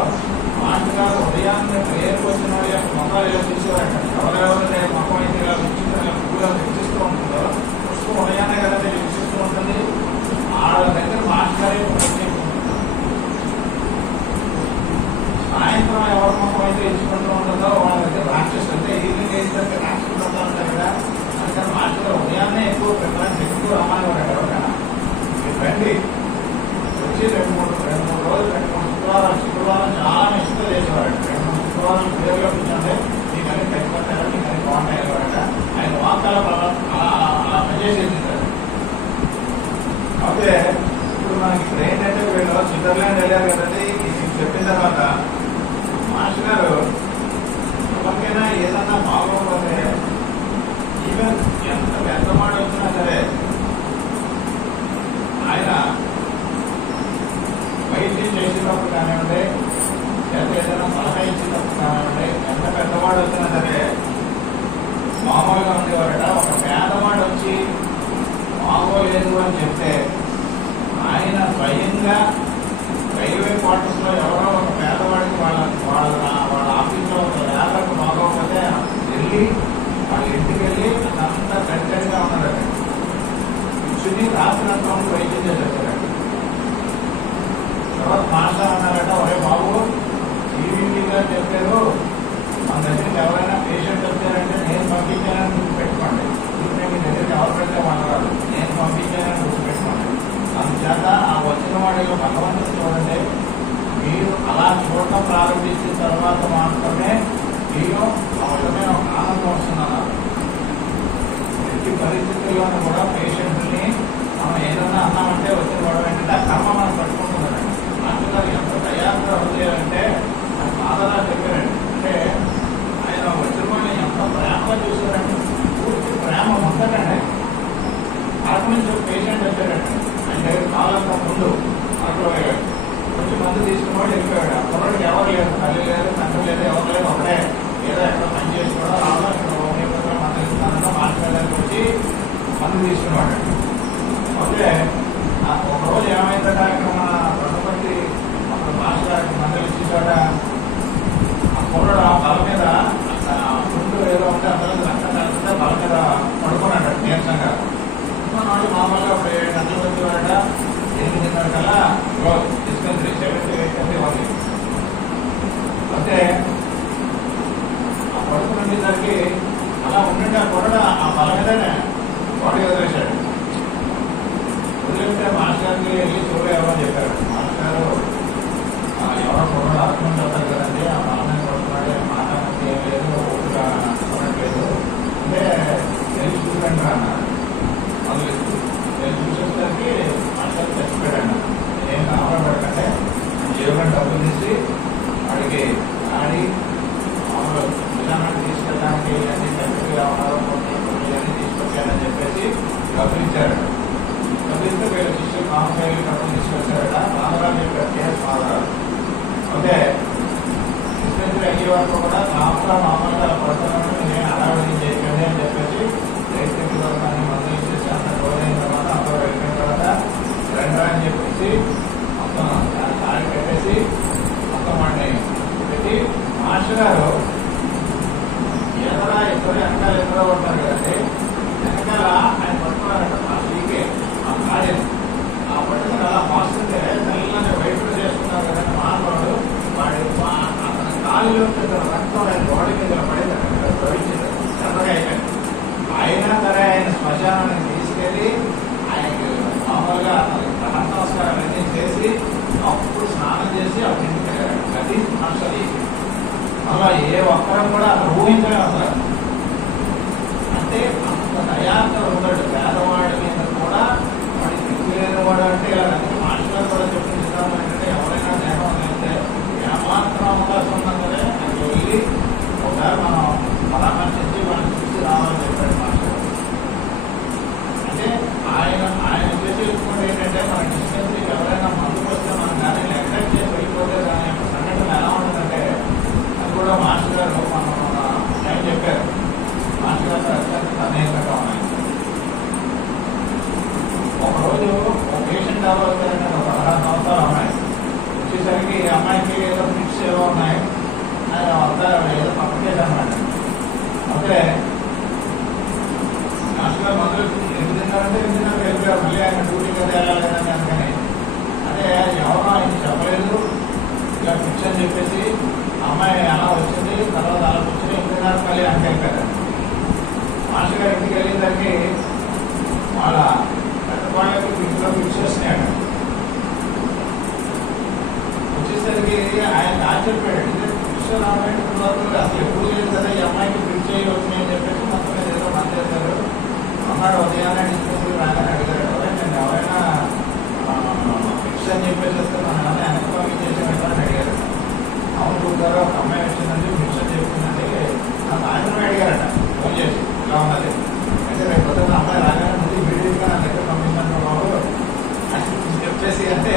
మాస్టర్ గారు ఉదయాన్నే ప్రేయర్కి వచ్చిన వాడి యొక్క మొక్కలు ఇలా చూసేవారట. ఎవరెవరైతే మొక్కం అయితే ఇలా రుచించిన పూలు రుచిస్తూ ఉంటుందో, పుష్పం ఉదయాన్నే కదా రుచిస్తూ ఉంటుంది. వాళ్ళ దగ్గర మాస్టర్ గారే సాయంత్రం ఎవరి మొక్కం అయితే ఎంచుకుంటూ ఉంటుందో వాళ్ళ దగ్గర రాక్షసు, అంటే ఈవినింగ్ వేసేసరికి రాక్షసులు ఉంటారు కదా. అందుకని మాస్టర్ గారు ఉదయాన్నే ఎక్కువ ప్రిఫరెన్స్ ఎక్కువ రమ్మని ఎవరికైనా రండి వచ్చి 2-3 రోజులు శుక్రవారం చాలా ఇష్టం చేసేవాడు. 2-3 శుక్రవారం పేరులో కూర్చొంటే మీకు అన్ని పెట్టుకుంటారు, మీకు అన్ని బాగుంటాయేవాడట. ఆయన వాకాల అలా పనిచేసేది. అయితే ఇప్పుడు మనకి ఇక్కడ ఏంటంటే వీళ్ళు స్విట్జర్లాండ్ వెళ్ళారు కదండి. ఇది చెప్పిన తర్వాత మాస్టర్ గారు ఎవరికైనా ఏదన్నా బాగోకపోతే ఈవెన్ ఎంత పెద్ద మాట వచ్చినా సరే ఆయన వైద్యం చేసేటప్పుడు కానివ్వండి, లేదా ఏదైనా సలహా ఇచ్చేటప్పుడు కానివ్వండి, ఎంత పెద్దవాడు వచ్చినా సరే మామూలుగా ఉండేవారట. ఒక పేదవాడు వచ్చి బాగోలేదు అని చెప్తే ఆయన స్వయంగా రైల్వే క్వార్టర్స్ లో ఎవరో ఒక పేదవాడికి వాళ్ళ ఆఫీస్లో ఒక లేబర్కి బాగోకపోతే వెళ్ళి వాళ్ళ ఇంటికి వెళ్ళి అదంతా కట్టడిగా ఉన్నాడట. కూర్చుని రాత్రంతా వైద్యం చేసేసారట. తర్వాత మాస్టర్ అన్నారట, ఒరే బాబు ఈవినింగ్ గారు చెప్పారు మన దగ్గరికి ఎవరైనా పేషెంట్ వచ్చారంటే నేను పంపించానని గుర్తుపెట్టుకోండి. ఇప్పుడు మీ దగ్గరికి ఎవరు పెడితే మాట్లాడాలి, నేను పంపించానని గుర్తుపెట్టుకోండి. అందుచేత ఆ వచ్చిన వాడిలో భగవంతుడు చూడండి, మీరు అలా చూడటం ప్రారంభించిన తర్వాత మాత్రమే మీలో అవసరమైన ఒక ఆనందం వస్తున్నారు. ఎట్టి పరిస్థితుల్లోనూ కూడా పేషెంట్ని మనం ఏదన్నా అన్నామంటే వచ్చిన గొడవ ఏంటంటే ఆ కర్మ మనం పట్టుకుంటున్నారండి. మాస్టర్ ఎంత దయాగా వదిలేయాలంటే ఆయన బాధలా చెప్పారండి. అంటే ఆయన వచ్చిన వాళ్ళని ఎంత ప్రేమగా చూసారండి, పూర్తి ప్రేమ ఉంటుందండి. అరకు నుంచి ఒక పేషెంట్ వచ్చారండి. ఆయన దగ్గర కావాలంటే ముందు అక్కడ కొంచెం మందు తీసుకున్న వాడు వెళ్ళిపోయాడు. అప్పటికి ఎవరు లేదు, తల్లి లేదు, తండ్రి లేదు, ఎవరు లేదు, ఒకటే ఏదో ఎక్కడ పని చేసుకోవడం రావడం ఇక్కడ హోమియోపతిలో మందు ఇస్తున్నానో మాస్టర్ దగ్గరికి వచ్చి మందు తీసుకున్నాడు. ఓకే, ఒకరోజు ఏమైందంటే ఇక్కడ మన ప్రభుత్వం అప్పుడు మాస్టర్ గారికి మందులు ఇచ్చేసాడ. ఆ కుర్రడు ఆ బల మీద ముందు ఏదో ఉంటే అందరూ రక్తం కలిస్తే బల మీద పడుకున్నాడు నీరసంగా. నాడు మామూలుగా ఒక 7 గంటలు వచ్చేవాడ. 8:30 కల్లా డిస్పెన్సరీ 78 ఉంది. వాడు కూడా అసలు ఊహించలే అసలు. అంటే అంత దయాకర ఉన్నాడు పేదవాడి మీద కూడా. వాడి దిక్కులేని వాడు అంటే ఇలా అందుకే మాస్టర్ కూడా చెప్పిన విధానం ఏంటంటే ఎవరైనా దేహం అయితే ఏమాత్రం అవకాశం ఉన్నా సరే అక్కడికి వెళ్ళి ఒకసారి మనం పరామర్శించి మనం చూసి రావాలని చెప్పాడు మాస్టర్. అంటే ఆయన ఉద్దేశించుకుంటే ఏంటంటే మన డిస్పెన్సరీకి ఎవరైనా మందుకు వస్తే మనం కానీ నెగ్లెక్ట్ చేసి వెళ్ళిపోతే దాని యొక్క సంఘటన ఎలా ఉంటుందంటే అది కూడా మాస్టర్ గారు ఏం చెప్పారు. మాస్టర్ గారు అత్యంత అనేకంగా ఉన్నాయి. ఒకరోజు ఒక పేషెంట్ ఎవరు వచ్చారంటే ఒక 16 సంవత్సరాలు అమ్మాయి వచ్చేసరికి అమ్మాయికి ఏదో ఫిక్స్ ఏవో ఉన్నాయి. ఆయన అంతా ఏదో పక్కకేసి అన్నమాట. అంటే మాస్టర్ గారు మందులు 8:30 వెళ్ళిపోయారు. మళ్ళీ ఆయన డ్యూటీకి వెళ్ళాలని అందుకని అదే ఎవరో ఆయన చెప్పలేదు ఇలా ఫిక్స్ అని చెప్పేసి అమ్మాయి అలా వచ్చింది. తర్వాత అలా వచ్చింది 8:30 మళ్ళీ అంటే వెళ్ళిపోయారు. మాస్టర్ గారు ఇంటికి వెళ్ళేసరికి వాళ్ళ పెద్దవాళ్ళకి ఇంట్లో ఫిక్స్ చేస్తున్నాడు. వచ్చేసరికి ఆయన ఆశ్చర్యపోయాడు. ఇదే ఫిక్స్ రావడానికి అసలు ఎప్పుడు లేదు కదా ఈ అమ్మాయికి ఫిక్స్ చేయి వచ్చినాయని చెప్పేసి మొత్తం మీద ఏదో మంది చేశారు అన్నాడు. ఉదయాన్నే డిస్పెన్సరీ రాగానే అడిగారు నేను ఎవరైనా ఫిక్స్ అని చెప్పేసి వస్తే మన వెనక్కి చేసేవాళ్ళని అడిగారు. అవును చూద్దారు ఒక అమ్మాయి వచ్చిందండి ఫిక్స్ అని చెప్తుందండి నా సాయంత్రం అడిగారట ఫోన్ చేసి ఇలా ఉన్నది. అయితే రేపు పొద్దున్న అమ్మాయి రాగానే ముందు ఇమీడియట్గా నా దగ్గర పంపించండి బాబు అని చెప్పేసి. అంటే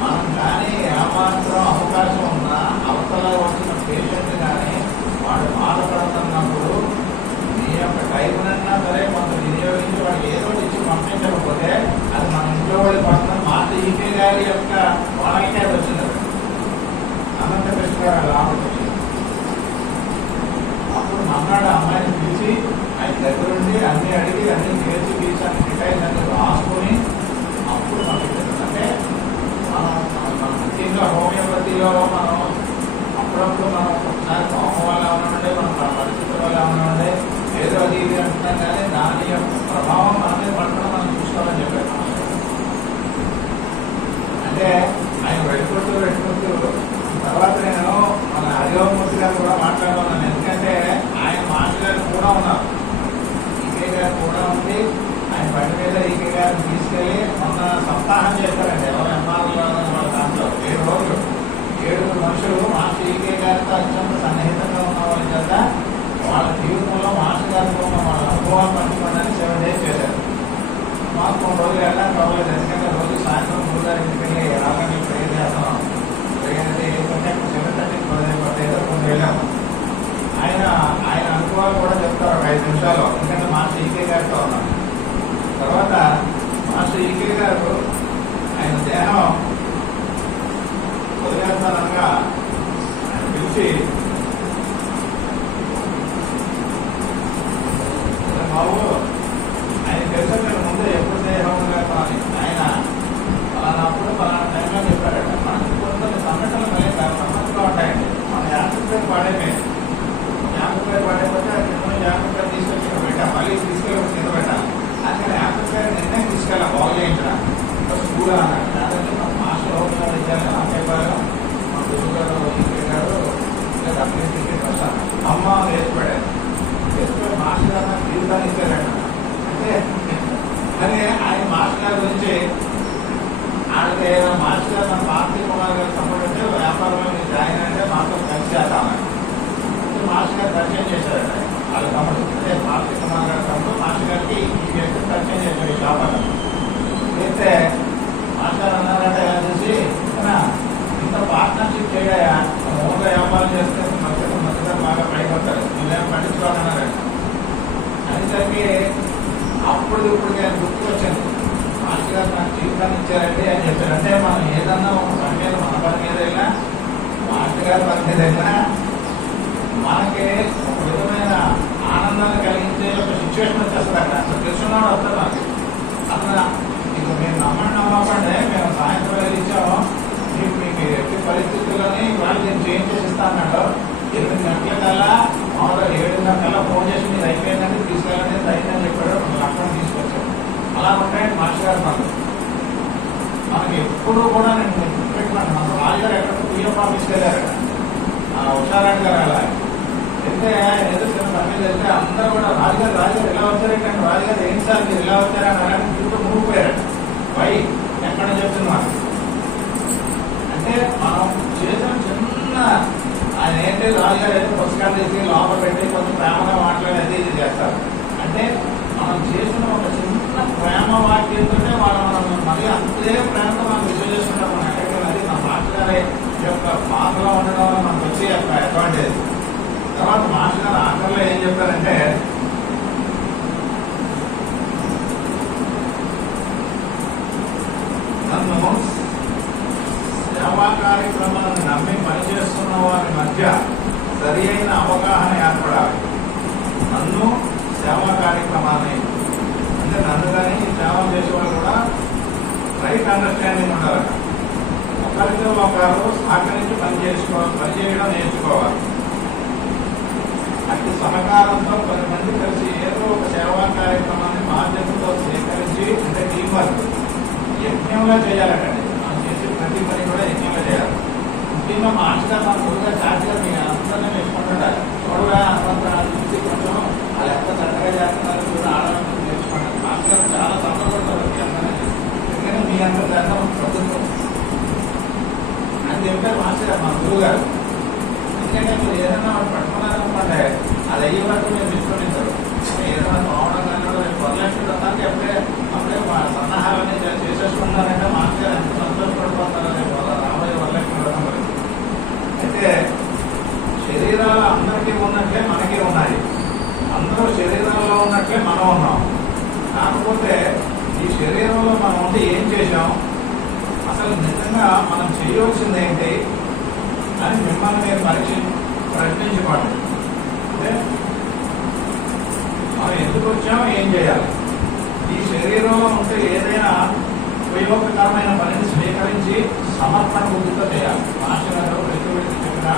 మనం కానీ ఏమాత్రం అవకాశం ఉన్నా అవతల వచ్చిన పేషెంట్ కానీ వాడు బాధపడుతున్నప్పుడు నీ యొక్క టైంనన్నా సరే కొంత వినియోగించి వాడికి ఏదో ఇచ్చి పంపించకపోతే అది మన ఇంట్లో వాడి పడుతున్న మాట ఈకే గారి యొక్క వాళ్ళకే అది వచ్చింది. అనంత కృష్ణ గారు రావచ్చు. అప్పుడు మన్నాడు అమ్మాయిని పిలిచి ఆయన దగ్గరుండి అన్ని అడిగి అన్ని చేసి తీర్చాన్ని డిటైల్స్ అన్ని రాసుకొని అప్పుడు పంపించారు. అంటే మనం ముఖ్యంగా హోమియోపతిలో మనం అప్పుడప్పుడు మనం ఒకసారి కోపం వల్ల ఏమన్నా మన పరిస్థితుల వల్ల ఏమన్నా ఏదో అది ఇది అంటున్నాం కానీ దాని యొక్క ప్రభావం మన మీద పడకుండా మనం చూసుకోవాలని చెప్పారు. అంటే ఆయన పెట్టుకుంటూ తర్వాత నేను మన హరిహోమూర్తి గారు కూడా మాట్లాడుతున్నాను. ఎందుకంటే ఆయన మాట్లాడి కూడా ఉన్నారు. ఈకే గారు కూడా ఉంది. ఆయన బండి మీద ఈకే గారిని తీసుకెళ్ళి మొన్న సప్తాహం చేశారండి. ఎవరు ఎంఆర్ఓ వాళ్ళ దాంట్లో 7 రోజులు 7 మనుషులు మాస్టర్ ఈకే గారితో అత్యంత సన్నిహితంగా ఉన్న వాళ్ళ చేత వాళ్ళ జీవితంలో మాస్టర్ గారితో ఉన్న వాళ్ళ అనుభవాలు పంచుకోవడానికి 7 days చేశారు. మాకు 3 రోజులు వెళ్ళడానికి అవ్వలేదు. ఎందుకంటే రోజు సాయంత్రం 3 గారి ఇంటికి వెళ్ళి రాగానే ప్రేర్ చేస్తాం. ప్రేయర్ ఏంటంటే 7:30 కొంచెం వెళ్ళాము. ఆయన అనుభవాలు కూడా చెప్తారు ఒక 5 నిమిషాలు. ఎందుకంటే మాస్టర్ ఈకే గారితో ఉన్నారు. తర్వాత మాస్టర్ ఈకే గారు ఆయన దేహం వదిలేస్తానగా ఆయన పిలిచి బాబు ఆయన తెలుసు నేను ముందే ఎప్పుడు దేహం అని ఆయన అలానప్పుడు పలానా టైంలో చెప్పారట. మనకి కొన్ని సంఘటనలు మళ్ళీ సమస్యలో ఉంటాయండి. మన యాక్సిడెంట్ పడైపోయింది. యాక్సిడెంట్ పడైపోతే యాక్సిడెంట్ తీసుకొచ్చి ఇక్కడ పెట్టాం. మళ్ళీ తీసుకెళ్ళి కింద పెట్టాలి. అందుకని యాక్సిడెంట్ నిర్ణయం తీసుకెళ్ళాం బాగు చేయించడం. స్కూల్ అన్నాడు కాదండి మా మాస్టర్ హోమియో ఇచ్చారు ఆ పేపర్ మా గురువు గారు ఈకే గారు డబ్బులు వస్తాను అమ్మ వేసిపడారు. వేసిపోయి మాస్టర్ గారు నాకు జీవితాన్ని ఇచ్చారంట. అంటే అని ఆయన మాస్టర్ గారి గురించి ఆడితే మాస్టర్ గారు మన భారతీ కుమార్ గారు సపోర్ట్ అంటే వ్యాపారంలో మీరు జాయిన్ అంటే మాతో కలిసి చేద్దామని మాస్టర్ గారు పరిచయం చేశారట. వాళ్ళ తమ్ముడు అంటే భారతీ కుమార్ గారు తమ్ముడు మాస్టర్ గారికి ఈ వ్యక్తి పరిచయం చేశారు ఈ వ్యాపారం అయితే మాస్టర్ అన్నారట చూసి ఇంత పార్ట్నర్షిప్ చేయడా ఓన్గా వ్యాపారం చేస్తే మధ్య బాగా పైకొస్తారు నువ్వేమో పండించుకోవాలన్నారట. అనేసరికి అప్పుడు ఇప్పుడు నేను గుర్తుకొచ్చాను మాస్టర్ గారు నాకు జీవితాన్ని ఇచ్చారండి అని చెప్పారు. అంటే మనం ఏదన్నా ఒక పని మీద మన పని మీద వెళ్ళినా మాస్టర్ గారి పని మీద వెళ్ళినా మనకి ఒక విధమైన ఆనందాన్ని కలిగించే ఒక సిచ్యువేషన్ వచ్చేస్తుంది. అక్కడ అసలు తెలుసుకున్నాడు వస్తారు మనకి అసలు ఇక మేము నమ్మకండి మేము సాయంత్రం వెళ్ళి ఇచ్చాము మీకు ఎట్టి పరిస్థితుల్లోని వాళ్ళు నేను చేంజ్ చేసి ఇస్తాను. 8 గంటలకల్లా మామూలుగా 7:30 కల్లా ఫోన్ చేసి మీరు అయిపోయిందంటే తీసుకెళ్ళండి అయిందని చెప్పాడు. 2 లక్షలు తీసుకొచ్చాడు. అలా ఉంటాయండి మాస్టర్ గారు పనులు. మనకి ఎప్పుడు కూడా నేను పెట్టుకున్నాను. మన రాజుగారు ఎక్కడ పిఎం ఆఫీస్కి వెళ్ళారట. హుషారాణి గారు అలా అడిగితే ఏదో చిన్న సమయం వెళ్తే అందరూ కూడా రాజుగారు ఇలా వచ్చారంటే రాజుగారు ఏం సార్ మీరు ఇలా వచ్చారని అలాంటి చూస్తూ మూగిపోయారు. వై ఎక్కడ చెప్తున్నారు అంటే మనం చేసిన చిన్న ఆయన ఏంటి రాజుగారు అయితే పుస్తకాలు తీసి లోపల పెట్టి కొంచెం ప్రేమగా మాట్లాడేది ఇది చేస్తారు. అంటే మనం చేసిన ఒక చిన్న ప్రేమ వాక్యంతో మనం మళ్ళీ అంతే ప్రేమతో మనం రిసీవ్ చేసుకుంటాం. మనం ఎక్కడికి అది మన మాస్టర్ యొక్క పాత్రలో ఉండడం వల్ల మనకు వచ్చే అడ్వాంటేజ్. తర్వాత మాస్టర్ గారు ఆఖరిలో ఏం చెప్పారంటే నన్ను సేవా కార్యక్రమాలను నమ్మి పనిచేస్తున్న వారి మధ్య సరి అయిన అవగాహన ఏర్పడాలి. నన్ను సేవా కార్యక్రమాన్ని అంటే నన్ను కానీ సేవ చేసేవాళ్ళు కూడా రైట్ అండర్స్టాండింగ్ ఉండాలట. ఒకరితో ఒకరు సహకరించి పనిచేయడం నేర్చుకోవాలి. అట్టి సహకారంతో 10 మంది కలిసి ఏదో ఒక సేవా కార్యక్రమాన్ని బాధ్యతతో స్వీకరించి అంటే టీం వర్క్ యజ్ఞంగా చేయాలటండి. మనం చేసే ప్రతి పని కూడా యజ్ఞంగా చేయాలి. ముఖ్యంగా మాస్టర్ మన ముందుగా చాటుగా మీ అందరినీ నేర్చుకుంటుంటారు. చూడగా అనుకుంటున్నారు చూసి కొంచెం వాళ్ళు ఎంత చక్కగా చేస్తున్నారు చూడ ఆడవాళ్ళని నేర్చుకుంటారు. మాస్టర్ చాలా సంతోషపడతారు మీ అందరినీ. ఎందుకంటే మీ అందరూ చేద్దాం ప్రభుత్వం అని చెప్పారు మాస్టర్ మా గురువు గారు. ఎందుకంటే మీరు ఏదైనా పట్టుకున్నారనుకోండి అది అయ్యే వరకు మీరు విస్మరించారు. ఏదైనా పోవడం కానీ వరలక్ష్మి అప్పుడే సన్నాహాలన్నీ చేసేసుకుంటారంటే మాస్టర్ ఎంత సంతోషపడిపోతారో రాబోయే వరలక్ష్మి వ్రతం గురించి. అయితే శరీరాలు అందరికీ ఉన్నట్లే మనకి ఉన్నాయి. అందరూ శరీరంలో ఉన్నట్లే మనం ఉన్నాం. కాకపోతే ఈ శరీరంలో మనం ఉండి ఏం చేశాం, అసలు నిజంగా మనం చేయవలసింది ఏంటి అని మిమ్మల్ని మీరు ప్రశ్నించుకోండి. అంటే మనం ఎందుకు వచ్చామో ఏం చేయాలి. ఈ శరీరంలో ఉంటే ఏదైనా ఉపయోగకరమైన పనిని స్వీకరించి సమర్పణ బుద్ధితో చేయాలి. మాస్టర్ గారు ప్రతి వ్యక్తి చెప్పిన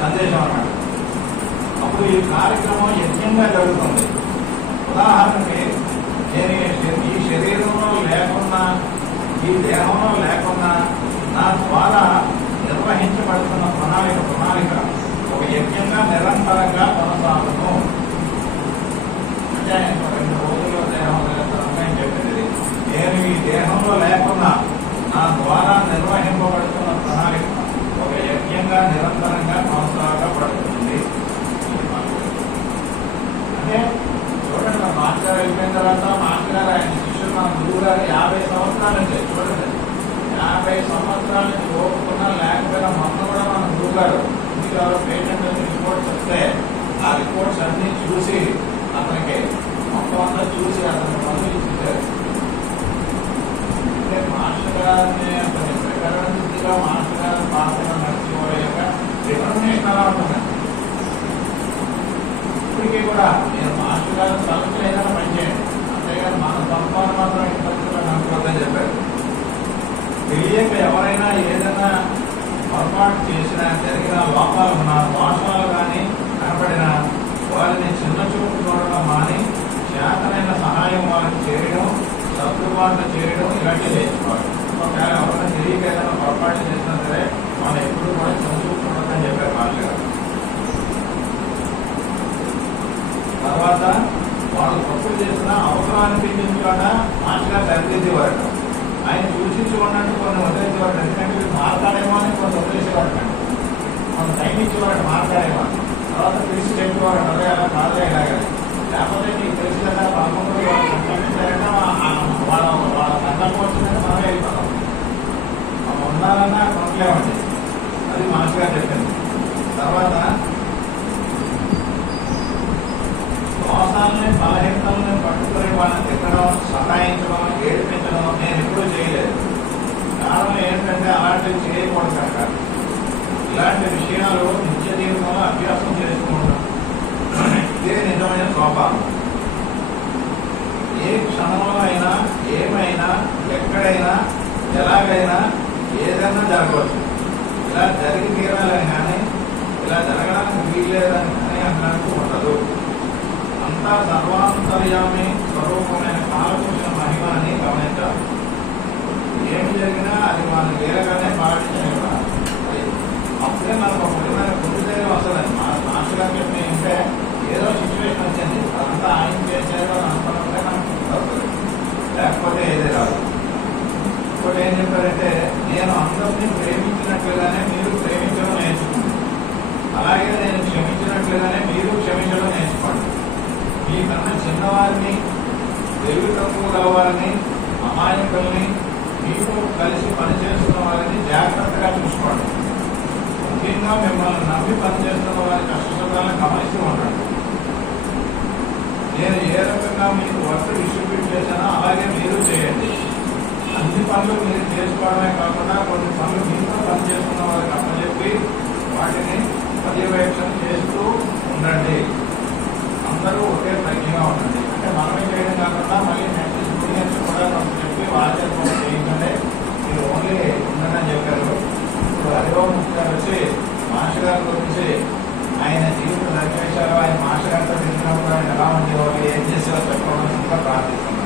సందేశం అన్నమాట. అప్పుడు ఈ కార్యక్రమం యజ్ఞంగా జరుగుతుంది. ఉదాహరణకి నేను ఈ శరీరంలో లేకున్నా ఈ దేహంలో లేకున్నా నా ద్వారా నిర్వహించబడుతున్న ప్రణాళిక ఒక యజ్ఞంగా నిరంతరంగా కొనసాగును. అంటే 2 రోజుల్లో దేహం నిరంతరంగా చెప్పింది. నేను ఈ దేహంలో లేకున్నా నా ద్వారా నిర్వహింపబడుతున్న ప్రణాళిక ఒక యజ్ఞంగా నిరంతరంగా కొనసాగబడుతుంది. అంటే చూడండి, మన మాస్టర్ వెళ్ళిపోయిన తర్వాత మాస్టర్ గారు ఆయన శిష్యులు మన గురువు గారు 50 సంవత్సరాల నుంచి చూడండి 50 సంవత్సరాల నుంచి ఓపుకున్నా లేకపోయినా మొన్న కూడా మన గురువు గారు ఇంటికి పేషెంట్ రిపోర్ట్స్ వస్తే ఆ రిపోర్ట్స్ అన్ని చూసి అతనికి మొత్తం అంతా చూసి అతనికి మందులు ఇచ్చారు. అంటే మాస్టర్ గారిని అతని ప్రకరణగా మాస్టర్ గారు పాత్ర నడిచేవాళ్ళ యొక్క డిటర్మినేషన్ అలా ఉంటుందండి. ఇప్పటికీ కూడా నేను మాస్టర్ గారు తలచులు ఏదైనా పనిచేయండి, అంతేగాని మన తత్వాన్ని మాత్రం ఈ పరిస్థితుల్లో అనుకోవద్దని చెప్పారు. తెలియక ఎవరైనా ఏదైనా పొరపాటు చేసినా జరిగిన లోపాలు ఉన్న దోషాలు కానీ కనపడినా వారిని చిన్న చూపు చూడడం మాని చేతనైన సహాయం వారికి చేయడం, సర్దుబాటు చేయడం ఇలాంటివి చేసుకోవాలి. ఒకవేళ ఎవరైనా తెలియక ఏదైనా పొరపాటు చేసినా సరే వాళ్ళు ఎప్పుడు కూడా చిన్న చూపు చూడదని చెప్పారు మాస్టర్ గారు. తర్వాత వాళ్ళు తప్పులు చేసిన అవసరం అనిపించిన మాస్టర్ గారు సరిదిద్దేవారు. ఆయన సూచించేవాడు కొన్ని వదిలేసేవాడు. ఎందుకంటే వీళ్ళు మాట్లాడేమో అని కొంత వదిలేసేవాడు. కొంత టైం ఇచ్చేవాడు మాట్లాడేమో. తర్వాత తెలిసి చెప్పేవాడు అదే అలా కాదే ఇలాగే. లేకపోతే నీకు తెలిసి కదా పదకొండు వాళ్ళు సంకల్పించారంటే వాళ్ళ సంకల్పం వచ్చిందంటే మనమే వెళ్ళిపోతాం. మనం ఉండాలన్నా కొనలేమండి. అది మాస్టర్ గారు చెప్పింది. తర్వాత దోషాలని బలహీనతలను పట్టుకుని వాళ్ళని తిట్టడం, సహాయించడం, ఏడిపించడం నేను ఎప్పుడూ చేయలేదు. కారణం ఏంటంటే అలాంటివి చేయకూడదు కనుక. ఇలాంటి విషయాలు నిత్య జీవితంలో అభ్యాసం చేసుకుంటాం. ఇదే నిజమైన సోపానం. ఏ క్షణంలో అయినా ఏమైనా ఎక్కడైనా ఎలాగైనా ఏదైనా జరగవచ్చు. ఇలా జరిగి తీరాలని కానీ ఇలా జరగడానికి వీల్లేదని కానీ అనడానికి ఉండదు. అంతా సర్వాంతర్యామి స్వరూపమైన కాలకృష్ణ మహిమాన్ని గమనించాలి. ఏమి జరిగినా అది మన వేరగానే పాటించని అప్పుడే మనకు ఒక విధమైన బుద్ధి ధైర్యం వస్తుందండి. మాస్టర్ గారు రకంగా మిమ్మల్ని నమ్మి పనిచేస్తున్న వారి కష్టసుఖాలను గమనిస్తూ ఉంటాడు. నేను ఏ రకంగా మీకు వర్క్ డిస్ట్రిబ్యూట్ చేశానో అలాగే మీరు చేయండి. అన్ని పనులు మీరు చేసుకోవడమే కాకుండా కొన్ని పనులు మీతో పనిచేస్తున్న వారికి అప్పచెప్పి వాటిని పర్యవేక్షణ చేస్తూ ఉండండి. అందరూ ఒకే ప్రజ్ఞగా ఉండండి. అంటే మనమే చేయడం కాకుండా మళ్ళీ నెక్స్ట్ జూనియర్స్ కూడా కొంత చెప్పి వాళ్ళే కూడా చేయకండి, మీరు ఓన్లీ ఉందని చెప్పారు. ఇప్పుడు హరిబాబు గారు వచ్చి మాస్టర్ గారి గురించి ఆయన జీవిత సన్నివేశాలు ఆయన మాస్టర్ గారితో తిరిగినప్పుడు ఆయన ఎలా ఉండేవాళ్ళు, ఏం చేసేవారు చెప్పడం కూడా ప్రార్థిస్తున్నాను.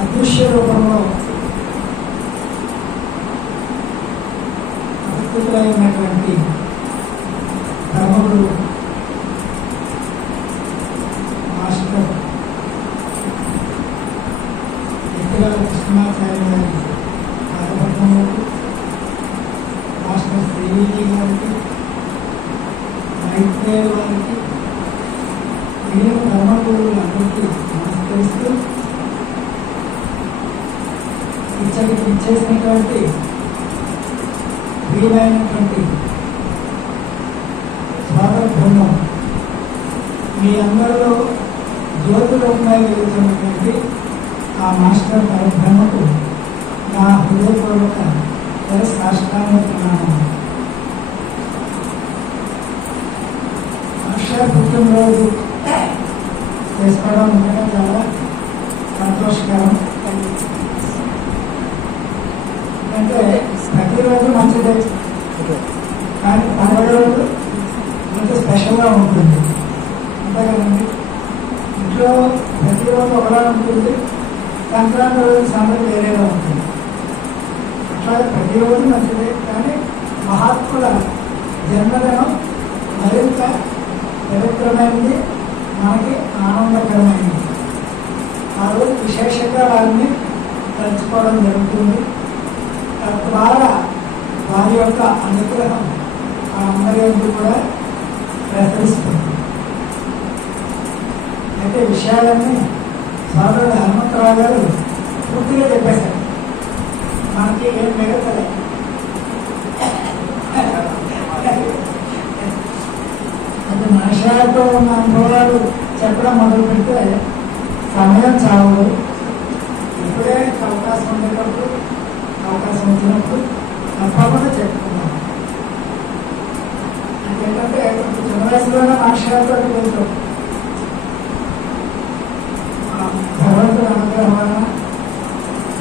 అదృశ్య రూపంలో అద్భుతమైనటువంటి ధర్మగురు మాస్టర్ ఎక్కడ కృష్ణాచార్య గారి ఆధ్వర్యంలోకి మాస్టర్ శ్రీవిజీ గారికి మైత్రేయ వారికి నేను ధర్మగురువులందరికీ నమస్కరిస్తూ ఇచ్చటికి ఇచ్చేసినటువంటి వీలైనటువంటి స్వాగత బృందం, మీ అందరిలో జ్యోతి రూపంగా వెలుగుతున్నటువంటి ఆ మాస్టర్ పరబ్రహ్మకు నా హృదయపూర్వక సాష్టాంగ ప్రణామం. మాస్టర్ పుట్టినరోజు చేసుకోవడం కూడా చాలా సంతోషకరం. అంటే ప్రతిరోజు మంచిదే, కానీ పండుగ రోజు కొంచెం స్పెషల్గా ఉంటుంది. అంతే కదండి, ఇంట్లో ప్రతిరోజు ఒకలా ఉంటుంది, సంక్రాంతి రోజు సందడి వేరేగా ఉంటుంది. అట్లాగే ప్రతిరోజు మంచిదే, కానీ మహాత్ముల జన్మదినం మరింత పవిత్రమైనది, మనకి ఆనందకరమైనది. ఆ రోజు విశేషంగా వారిని తలుచుకోవడం జరుగుతుంది. తద్వారా వారి యొక్క అనుగ్రహం ఆ అందరి యొక్క కూడా ప్రసరిస్తుంది. అయితే విషయాలన్నీ సోదరుడు హనుమంతరావు గారు పూర్తిగా చెప్పేశారు, మనకి ఏం మిగతలే. అంటే మనుషులతో ఉన్న అనుభవాలు చెప్పడం మొదలు పెడితే సమయం చావదు. ఇప్పుడే అవకాశం ఉండేటప్పుడు, అవకాశం వచ్చినప్పుడు తప్పకుండా చెప్పుకున్నాం. ఏంటంటే చిన్న వయసులోనే మాస్టర్తో వెళ్తాం. భగవంతుడి అనుగ్రహం వలన,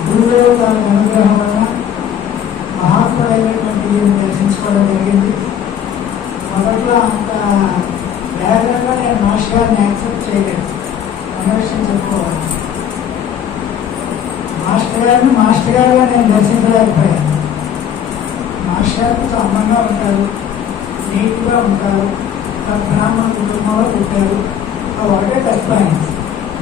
గురుదేవుల అనుగ్రహం వలన మహాత్ముడైనటువంటి దర్శించుకోవడం జరిగింది. మొదట్లో అంత వేగంగా నేను మాస్టర్ గారిని యాక్సెప్ట్ చేయలేదు. అన్న విషయం చెప్పుకోవాలి. మాస్టర్ గారుగా నేను దర్శించలేకపోయాను. మాస్టర్ గారితో అందంగా ఉంటారు, నీట్గా ఉంటారు, బ్రాహ్మణ కుటుంబంలో పుట్టారు. ఒకటే ప్లస్ పాయింట్స్.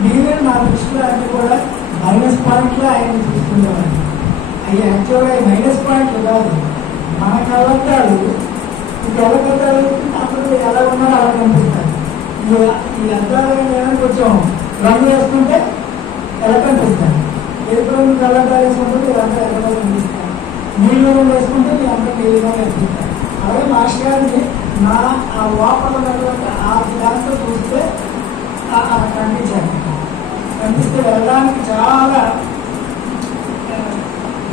మీరు నా దృష్టిలో అన్ని కూడా మైనస్ పాయింట్లో ఆయన చూసుకునేవాడిని. అవి యాక్చువల్గా మైనస్ పాయింట్లు కాదు, మన కళ్ళద్దాలు. ఇది ఎలా కట్టాలి, అప్పుడు ఎలా ఉన్నారో అలా కనిపిస్తారు. ఈ అద్దాలు కొంచెం రంగు వేసుకుంటే ఎలా కనిపిస్తారు. ఎరుపులను కళ్ళగా వేసుకుంటే వీళ్ళంతా ఎర్రగా కనిపిస్తారు, నీళ్ళు వేసుకుంటే వీళ్ళంతా నీళ్ళగా కనిపిస్తారు. అలాగే మాస్టర్ గారిని నా ఆ లోపల ఉన్నటువంటి ఆ దాంతో చూస్తే కనిపించాను. కనిపిస్తే వెళ్ళడానికి చాలా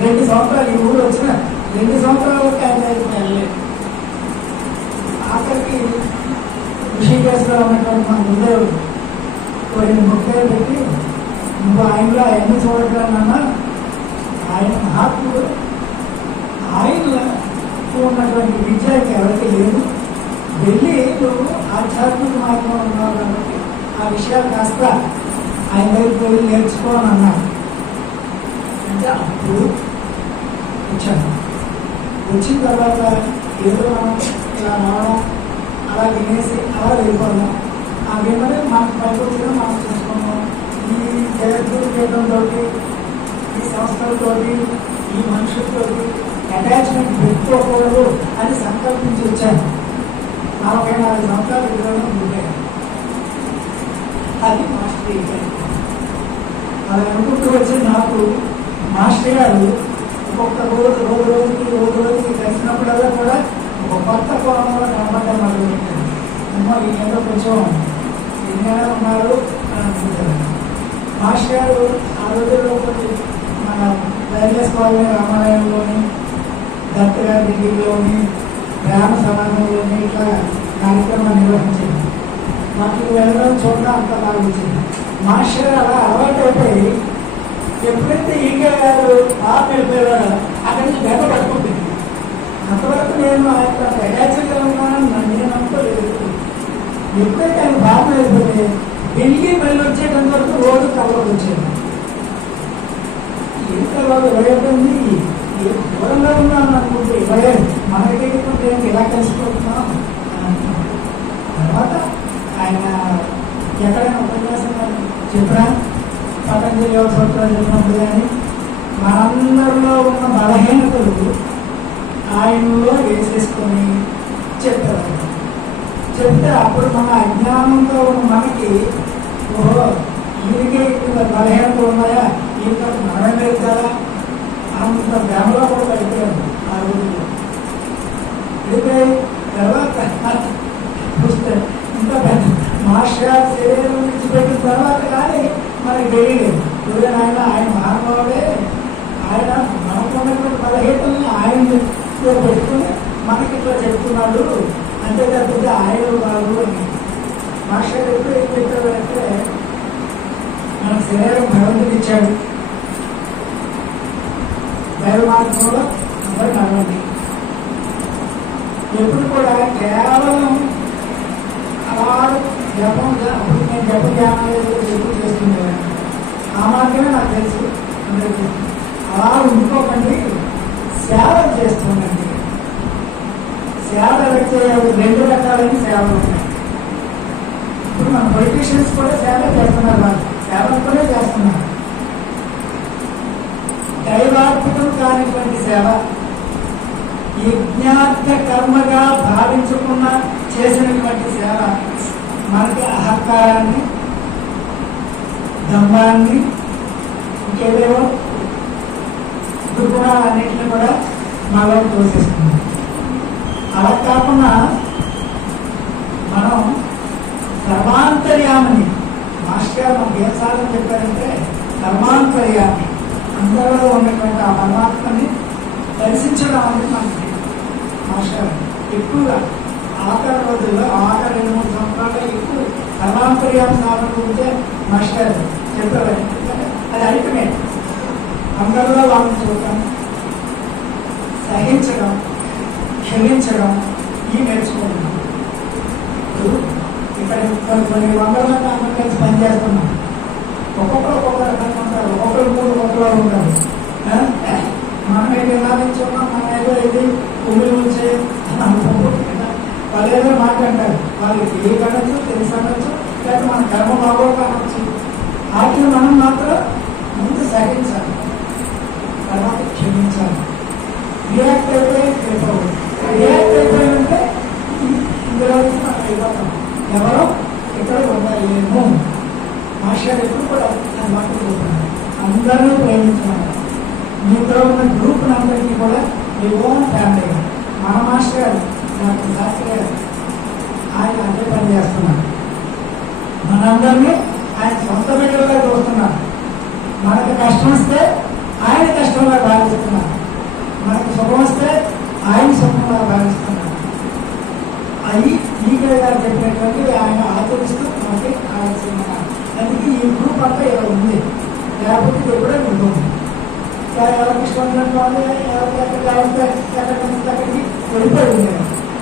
2 సంవత్సరాలు ఈ ఊరు వచ్చిన 2 సంవత్సరాల వరకు ఆయన దగ్గరికి వెళ్ళలేదు. ఆఖరికి ఋషికేశ్లో ఉన్నటువంటి మన గురుదేవుడు కొన్ని ముఖ్యాలు పెట్టి నువ్వు ఆయనలో అవన్నీ చూడగలనన్నా ఆయన మహాత్ముడు, ఆయనలో ఉన్నటువంటి విద్యకి ఎవరికి లేదు, వెళ్ళి నువ్వు ఆధ్యాత్మిక మార్గంలో ఉన్నావు కాబట్టి ఆ విషయాలు కాస్త ఆయన దగ్గరికి వెళ్ళి నేర్చుకోని అన్నాడు. అంటే అప్పుడు వచ్చాను. వచ్చిన తర్వాత ఏదో మనం ఇలా రావడం, అలా వినేసి అలా వెళ్ళిపోదాం, అవేమనే మనకు పైకి వచ్చినా మనం చూసుకున్నాం. ఈ జగద్గురు పీఠంతో, ఈ సంస్థలతో, ఈ మనుషులతో అటాచ్మెంట్ పెట్టుకోకూడదు అని సంకల్పించి వచ్చాను. 44 సంవత్సరాలు విగ్రహం ఉంటాయి. అది మాస్టర్ గారు. అలా అనుకుంటూ వచ్చి నాకు మాస్టర్ గారు ఒక్కొక్క రోజుకి కలిసినప్పుడల్లా కూడా ఒక కొత్త కోణంలో కనబడ్డం మొదలుపెట్టారు. అమ్మో ఈయన కొంచెం విజ్ఞానం ఉన్నారు అని అనుకుంటారు. మాస్టర్ గారు ఆ రోజుల్లో మన వైఎస్ కాలనీ రామాలయంలోని, దత్త గారి డిగ్రీలోని, గ్రామ సమాజంలోని ఇట్లా కార్యక్రమాలు నిర్వహించారు. మాకు వెళ్ళడం చూడడం అంత బాగా వచ్చింది. మాస్టర్ గారు అలా అలవాటు అయిపోయి ఎప్పుడైతే ఈకే గారు వెళ్ళిపోయారో అక్కడి నుంచి గంట పట్టుకుంటుంది. అంతవరకు నేను ఆయన అటాచ్గా ఉన్నానని నేను అనుకోలేదు. ఎప్పుడైతే ఆయన బాగా అయిపోతే వెళ్ళి మళ్ళీ వచ్చేటం వరకు రోజు కలవకు వచ్చేది. ఏం కలవాలి ఇవ్వబడింది, దూరంగా ఉన్నాను అనుకుంటే ఇవ్వలేదు, మన దగ్గర ఇలా కలిసిపోతున్నాం అని అనుకున్నాం. తర్వాత ఆయన ఎక్కడైనా ఉపన్యాసం చెప్పినా పతంజలి యోగ సూత్రాలు చెప్పినప్పుడు కానీ మనందరిలో ఉన్న బలహీనతలు ఆయనలో వేసేసుకొని చెప్పారు. చెప్తే అప్పుడు మన అజ్ఞానంతో ఉన్న మనకి ఓహో ఈయనకే ఇక్కడ బలహీనతలు ఉన్నాయా, ఈయన మనమే లేదు కదా అంత భ్రమలో కూడా పడిపోయాను ఆ రోజుల్లో. వెళ్ళిపోయి తర్వాత చూస్తే ఇంత పెద్ద మాస్టర్ శరీరం నుంచి పెట్టిన తర్వాత కానీ మనకి తెలియలేదు. ఆయన మానవుడే, ఆయన మనకున్నటువంటి బలహీనతల్ని ఆయన పెట్టుకుని మనకి ఇట్లా చెప్తున్నాడు, అంతే తప్పితే ఆయన కాదు అని. మాస్టర్ ఎప్పుడు ఏం చెప్పారంటే మన శరీరం భగవంతుడు ఇచ్చాడు, దైవ మార్గంలో అందరూ నడవండి. ఎప్పుడు కూడా కేవలం అలా జపం, అప్పుడు నేను జప ధ్యానాలు ఎప్పుడు చేస్తుండేవాడిని. ఆ మార్గమే నాకు తెలుసు అందరికీ. అలా ఉండుకోకండి, సేవ చేస్తుండండి. సేవ వ్యక్తి 2 రకాలైన సేవలు ఉన్నాయి. ఇప్పుడు మన పొలిటీషియన్స్ కూడా సేవ చేస్తున్నారు, వాళ్ళు సేవలు కూడా చేస్తున్నారు. దైవాత్మకం కానిటువంటి సేవ, యజ్ఞార్థ కర్మగా భావించకుండా చేసినటువంటి సేవ మనకి అహంకారాన్ని, దంభాన్ని, ఇంకేవేవో దుర్గుణాలన్నింటినీ కూడా మనలో తోసేస్తుంది. అలా కాకుండా మనం ధర్మాంతర్యామిని, మాస్టర్ గారు మనకి ఏం సాధన చెప్పారంటే ధర్మాంతర్యామి, అందరిలో ఉన్నటువంటి ఆ పరమాత్మని దర్శించడం అనేది మనకి మాస్టర్ ఎక్కువగా ఆఖరి రోజుల్లో, ఆఖరి 2-3 సంవత్సరాల్లో ఎక్కువ ధర్మాంతర్యామి సాధన గురించే మాస్టర్ చెప్పారు. అది అల్టిమేట్. అందరిలో వాళ్ళని చూడటం, సహించడం, క్షమించడం, ఈ నేర్చుకుంటున్నాం. ఇక్కడ కొన్ని 100 మంది అందరూ కలిసి పనిచేస్తున్నాం. ఒక్కొక్కరు ఒక్కొక్క రకంగా ఉంటారు, ఒక్కొక్కరు 3 ఒక్కలో ఉంటారు. మనం ఏదో ఎలా నిల్చున్నాం, మనం ఏదో ఇది ఉమ్మిడి ఉంచే వాళ్ళు ఏదో మాట్లాడతారు. వాళ్ళకి ఏ కనొచ్చు, తెలిసి అనొచ్చు, లేకపోతే మన కర్మ బాగోక అనొచ్చు. వాటిని మనం మాత్రం ముందు సహించాలి, తర్వాత క్షమించాలి. రియాక్ట్ అయిపోయి వెళ్ళిపోవాలి. రియాక్ట్ అయిపోయిందంటే ఇందులో మనం అయిపోతాం. ఎవరో ఇక్కడ ఉండలేము. మాస్టర్ ఎప్పుడు కూడా అది మాట్లాడుతున్నారు. అందరినీ ప్రేమించమన్నారు. మీతో ఉన్న గ్రూప్ అందరికీ కూడా మీ ఓన్ ఫ్యామిలీ. మన మాస్టర్ గారు డాక్టర్ శాస్త్రి గారు ఆయన అదే పని చేస్తున్నారు. మనందరినీ ఆయన సొంత బిడ్డలుగా చూస్తున్నారు. మనకు కష్టం వస్తే ఆయన కష్టంగా భావిస్తున్నారు. మనకు సుఖం వస్తే ఆయన సుఖంగా భావిస్తున్నారు. అది ఈకే గారు చెప్పినటువంటి ఆయన ఆచరిస్తూ మనకి కావాల్సిన అందుకే ఈ గ్రూప్ అంతా ఇలా ఉంది. లేకపోతే ఇది ఎప్పుడే ఉంటుంది. ఎవరికి ఇష్టం ఉన్నట్టు వాళ్ళు ఎవరికి ఎక్కడికి వెళ్ళిపోయింది.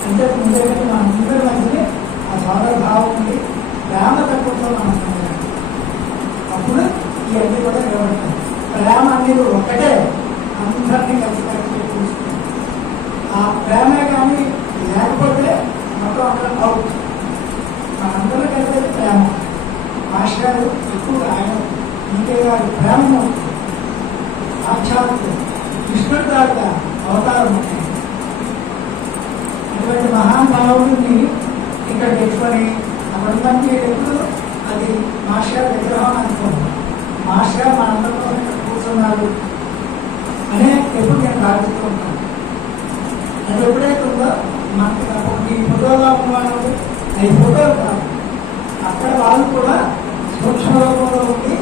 అంటే ముందే మన అందరి మధ్యని ఆ సోదర భావం ఉంది, ప్రేమ తక్కువతో మనం అప్పుడు ఇవన్నీ కూడా నిలబడతాయి. ప్రేమ అనేది ఒక్కటే అందరినీ కలిసి చూస్తుంది. ఆ ప్రేమే కానీ లేకపోతే మొత్తం అందరం అవుట్. మనందరూ కలిసేది ప్రేమ. మాస్టర్ ఎక్కువ ఆయన ఇంకే గారి ప్రేమ సాక్షాత్ కృష్ణుడి దాకా అవతారం ఉంటాయి. అటువంటి మహానుభావుడిని ఇక్కడ తెచ్చుకొని అక్కడంతా ఎప్పుడు అది మాస్టర్ విగ్రహం అనుకోండి. మాస్టర్ మనందరితో ఇక్కడ కూర్చున్నారు అనే ఎప్పుడు నేను భావిస్తూ ఉంటాను. అది ఎప్పుడైతే ఉందో మనకి ఈ ఫోటోలో ఉన్నవాళ్ళు అవి ఫోటోలు కాదు. అక్కడ వాళ్ళు కూడా సూక్ష్మ రూపంలో ఉండి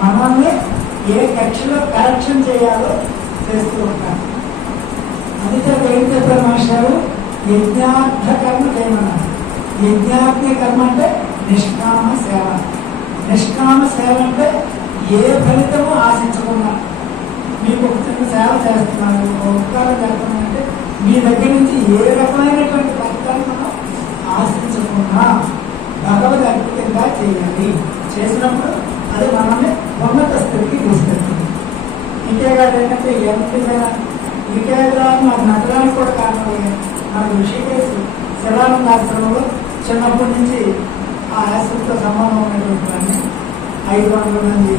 మనల్ని ఏ కక్షలో కరెక్షన్ చేయాలో చేస్తూ ఉంటారు. అందుకే ఏం చెప్పారు మాస్టారు, యజ్ఞార్థ కర్మ చేయమన్నారు. యజ్ఞార్థ కర్మ అంటే నిష్కామ సేవ. నిష్కామ సేవ అంటే ఏ ఫలితము ఆశించకుండా మీకు ఒక చిన్న సేవ చేస్తున్నారు, ఒక ఉపకారం చేస్తున్నారంటే మీ దగ్గర నుంచి ఏ రకమైనటువంటి ఫలితాన్ని మనం ఆశించకుండా భగవద్ అర్పితంగా చేయాలి. చేసినప్పుడు అది మనల్ని ఉన్నత స్థితికి తీసుకెళ్తుంది. ఇంకేగాడు ఏంటంటే ఎంతైనా ఇంకేగా మాకు నగరానికి కూడా కారణం నాకు ఋషికేశ్ శివానంద ఆశ్రమంలో చిన్నప్పటి నుంచి ఆ ఆశ్రమంతో సంబంధం ఉన్నటువంటి వాడిని 500 మంది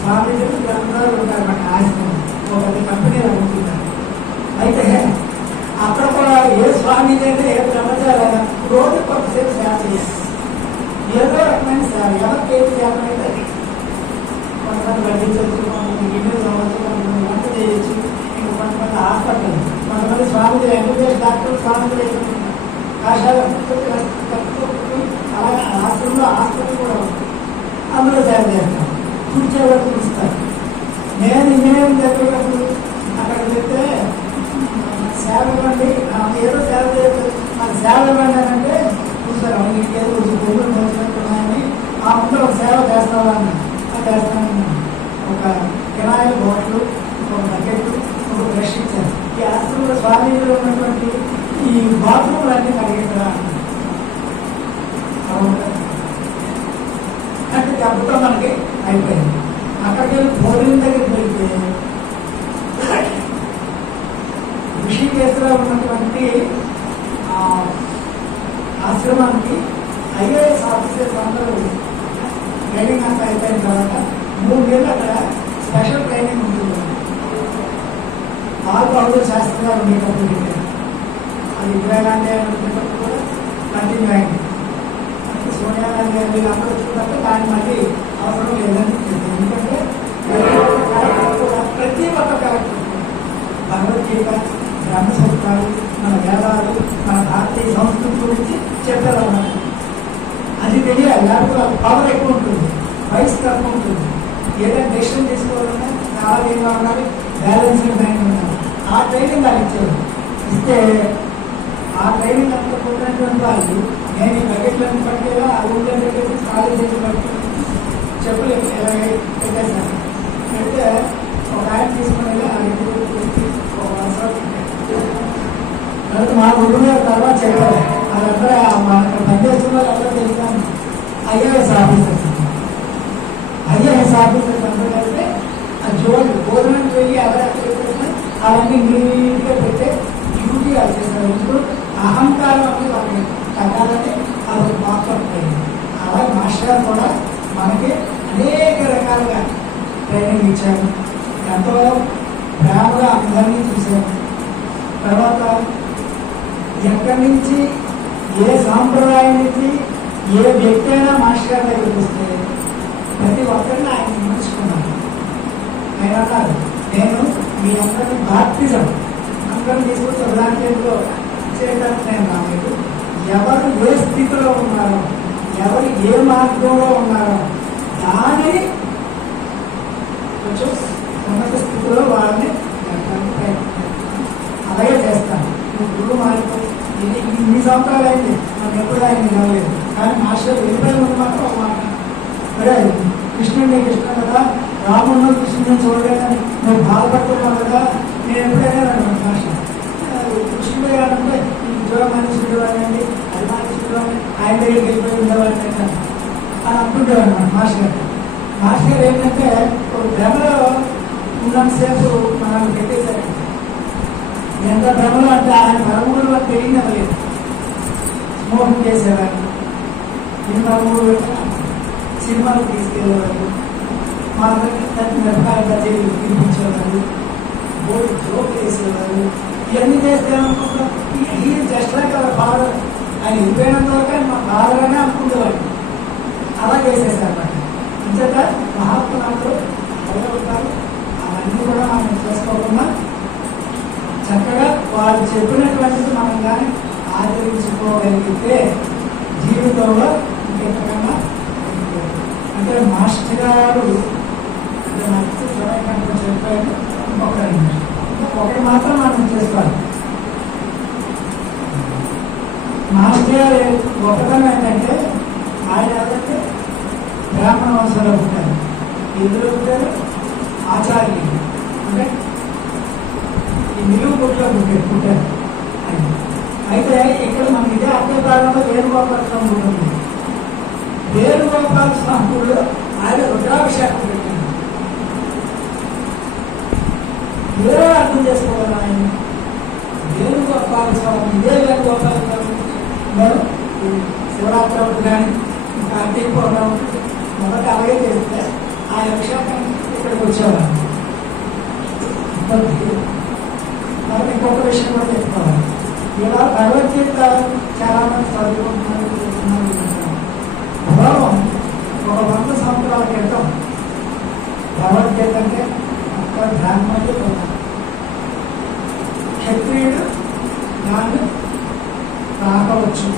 స్వామీజీలు గ్రంథాలు ఉంటారు. మన ఆశ్రమం ఒక కంపెనీలో ఉంటున్నారు. అయితే అక్కడ కూడా ఏ స్వామీజీ అయితే ఏ బ్రహ్మచారి రోజు కొంతసేపు సేవ చేయాలి. ఏదో రకమైన సేవ ఎవరికి ఏది చేయాలంటే కొంతమంది వడ్డించవచ్చు, కొంతమంది గిన్నెలు కావచ్చు, కొంతమంది వంట చేయొచ్చు, ఇంకా కొంతమంది హాస్పిటల్, కొంతమంది స్వామిజీ ఎంబీబీఎస్ డాక్టర్ స్వామిజీ కాషాయం అలాగే ఆశ్రమంలో హాస్పిటల్ కూడా ఉంది. అందులో సేవ చేస్తాం. కూర్చోవాళ్ళు చూస్తారు. నేను ఇంజనీరింగ్ చదివేటప్పుడు అక్కడ చెప్తే సేవ ఇవ్వండి, ఏదో సేవ చేయలేదు, నాకు సేవ ఇవ్వండి అని అంటే చూసారు ఇంటికి ఏదో పొంగులు మోసినట్టున్నాయని ఆ ముందు ఒక సేవ చేస్తామని చేస్తాను. ఒక కిరాయి బాటిల్, ఒక బకెట్, ఒక బ్రష్ ఇచ్చారు. ఈ ఆశ్రమంలో స్వామీజీలో ఉన్నటువంటి ఈ బాత్రూమ్లు అన్నీ కలిగించరా అంటే దెబ్బతో మనకి అయిపోయింది. అక్కడికి వెళ్ళి భోజనం దగ్గరికి వెళ్తే ఋషికేశ్లో ఉన్నటువంటి ఆశ్రమానికి ఐఏఎస్ ఆఫీసర్స్ అందరూ ట్రైనింగ్ అంతా అయిపోయిన తర్వాత 3 నెలలు అక్కడ స్పెషల్ ట్రైనింగ్ ఉంటుంది. లాల్ బహదూర్ శాస్త్రి గారు ఉండేటప్పుడు అది ఇందిరాగాంధీ అనేటప్పుడు కూడా కంటిన్యూ అయింది. సోనియా గాంధీ గారు వీళ్ళందరూ వచ్చినప్పుడు దాన్ని మళ్ళీ అవసరం లేదని ఎందుకంటే ప్రతి ఒక్క కరెక్ట్ భగవద్గీత, బ్రహ్మసూత్రాలు, మన వేదాలు, మన భారతీయ సంస్కృతి గురించి చెప్పారు. అది తెలియాలి. లేకపోతే పవర్ ఎక్కువ ఉంటుంది, వయసు తక్కువ ఉంటుంది. ఏదైనా డెసిషన్ తీసుకోవాలన్నా చాలా ఏమో ఉండాలి, బ్యాలెన్సింగ్ మైండ్ ఉండాలి. ఆ ట్రైనింగ్ వాళ్ళు ఇచ్చారు. ఇస్తే ఆ ట్రైనింగ్ అంతా పొందినటువంటి వాళ్ళు నేను ఈ బకెట్లను పట్టేలా ఆ ఊళ్ళో పెట్టేసి ఖాళీ చేసి పట్టుకుని చెప్పులు పెట్టేశాను. పెడితే ఒక ఆయన తీసుకుని ఆ ఇంటి ఒక తర్వాత మా ఊళ్ళో తర్వాత చెప్పారు. వాళ్ళందరూ అక్కడ పనిచేస్తున్న వాళ్ళందరూ తెలిసాను. ఐఏఎస్ ఆఫీసర్స్ అందరూ కలిస్తే ఆ జోలు భోజనం వెళ్ళి ఎవరైనా అవన్నీ నీట్గా పెట్టే డ్యూటీ అది చేస్తారు. ఇప్పుడు అహంకారం అనేది వాళ్ళకి తగ్గాలని అది మాట్లాడుతుంది. అలాగే మాస్టర్ కూడా మనకి అనేక రకాలుగా ట్రైనింగ్ ఇచ్చారు. ఎంతో ప్రేమగా అందరినీ చూశారు. తర్వాత ఎక్కడి నుంచి ఏ సాంప్రదాయం నుంచి ఏ వ్యక్తి అయినా మాస్టర్ గారి దగ్గరికి వస్తే ప్రతి ఒక్కరిని ఆయన విమర్శించుకున్నారు. అన్నారు నేను మీ అందరినీ బాప్తిజం అందరం తీసుకొచ్చి ఒకదాంట్లో చేయడానికి నేను రాలేదు. ఎవరు ఏ స్థితిలో ఉన్నారో, ఎవరు ఏ మార్గంలో ఉన్నారో దానిని కొంచెం ఉన్నత స్థితిలో వాళ్ళని అలాగే చేస్తాను. గురువు మారిపోయి ఇది ఇన్ని సంవత్సరాలు అయింది, మనం ఎప్పుడు ఆయన కాలేదు. కానీ మాస్టర్ వెళ్ళిపోయిన ముందు మాత్రం ఒక మాట, అరే కృష్ణుడిని కృష్ణుడు కదా, రాముడిని కృష్ణుడిని చూడలేదని నువ్వు బాధపడుతున్నావు కదా, నేను ఎప్పుడైనా అన్నాను మాస్టర్. కృష్ణుడు అంటే ఈ ఉద్యోగమనుషుడు అనండి, అభిమానుషుడు అని ఆయన దగ్గరికి వెళ్ళిపోయి ఉండేవాడిని అని అనుకుంటేవాడు మాస్టర్ గారు. మాస్టర్ గారు ఏంటంటే ఒక భ్రమలో ఉన్నంతసేపు మనం పెట్టేశారండి. ఎంత భ్రమలో అంటే ఆయన పరమూడు వరకు తెలియలేదు. స్మోకింగ్ చేసేవారు, సినిమాలు తీసుకెళ్ళేవారు, మా దగ్గర మిరపకాయలు కట్టేది తినిపించేవారు, బోర్డు జోక్ వేసేవారు. ఇవన్నీ చేస్తే అనుకుంటున్నాం ఈ జస్ట్ లైక్ అవర్ ఫాదర్. ఆయన వెళ్ళిపోయినంత వరకు ఆయన మా ఫాదర్ అనే అనుకుంటేవాడు. అలా చేసేసారు అన్నమాట. అంతేత మహాత్ములందరూ అలాగే ఉంటారు. అవన్నీ కూడా మనం చేసుకోకుండా చక్కగా వాళ్ళు చెప్పినటువంటిది మనం కానీ ఆచరించుకోగలిగితే జీవితంలో ఇంకెక్కడన్నా అంటే మాస్టర్ గారు అంటే నాకు సమయం చెప్పారు. ఒకటి మాత్రం మనం చేసుకోవాలి. మాస్టర్ గారు గొప్పతనం ఏంటంటే ఆయన ఎవరంటే బ్రాహ్మణ వంశంలో పుట్టారు, ఎదురు పుట్టారు ఆచార్యులు అంటే ఈ నిలువు పుట్లో పుట్టారు. అయితే ఇక్కడ మన ఇదే అర్థకాలంలో వేణుగోపాల స్వామి ఉంటుంది. వేణుగోపాల స్వాముడు ఆయన రుద్రాభిషేకం పెట్టారు. ఏదో అర్థం చేసుకోవాలి ఆయన వేణుగోపాల స్వామి. ఇదే వేణుగోపాల స్వామి శివరాత్రి ఒకటి కానీ కార్తీక పౌర్ణమి మొదట అలాగే చేస్తే ఆ అభిషేకం ఇక్కడికి వచ్చేవారు. మరి ఇంకొక విషయం కూడా చెప్పుకోవాలి. ఇలా భగవద్గీత చాలా మంది చదువుకుంటున్నారు, పూర్వం ఒక 100 సంవత్సరాల క్రితం భగవద్గీత అంటే ఒక్క బ్రాహ్మణుడు క్షత్రియుడు దాన్ని తాకవచ్చు,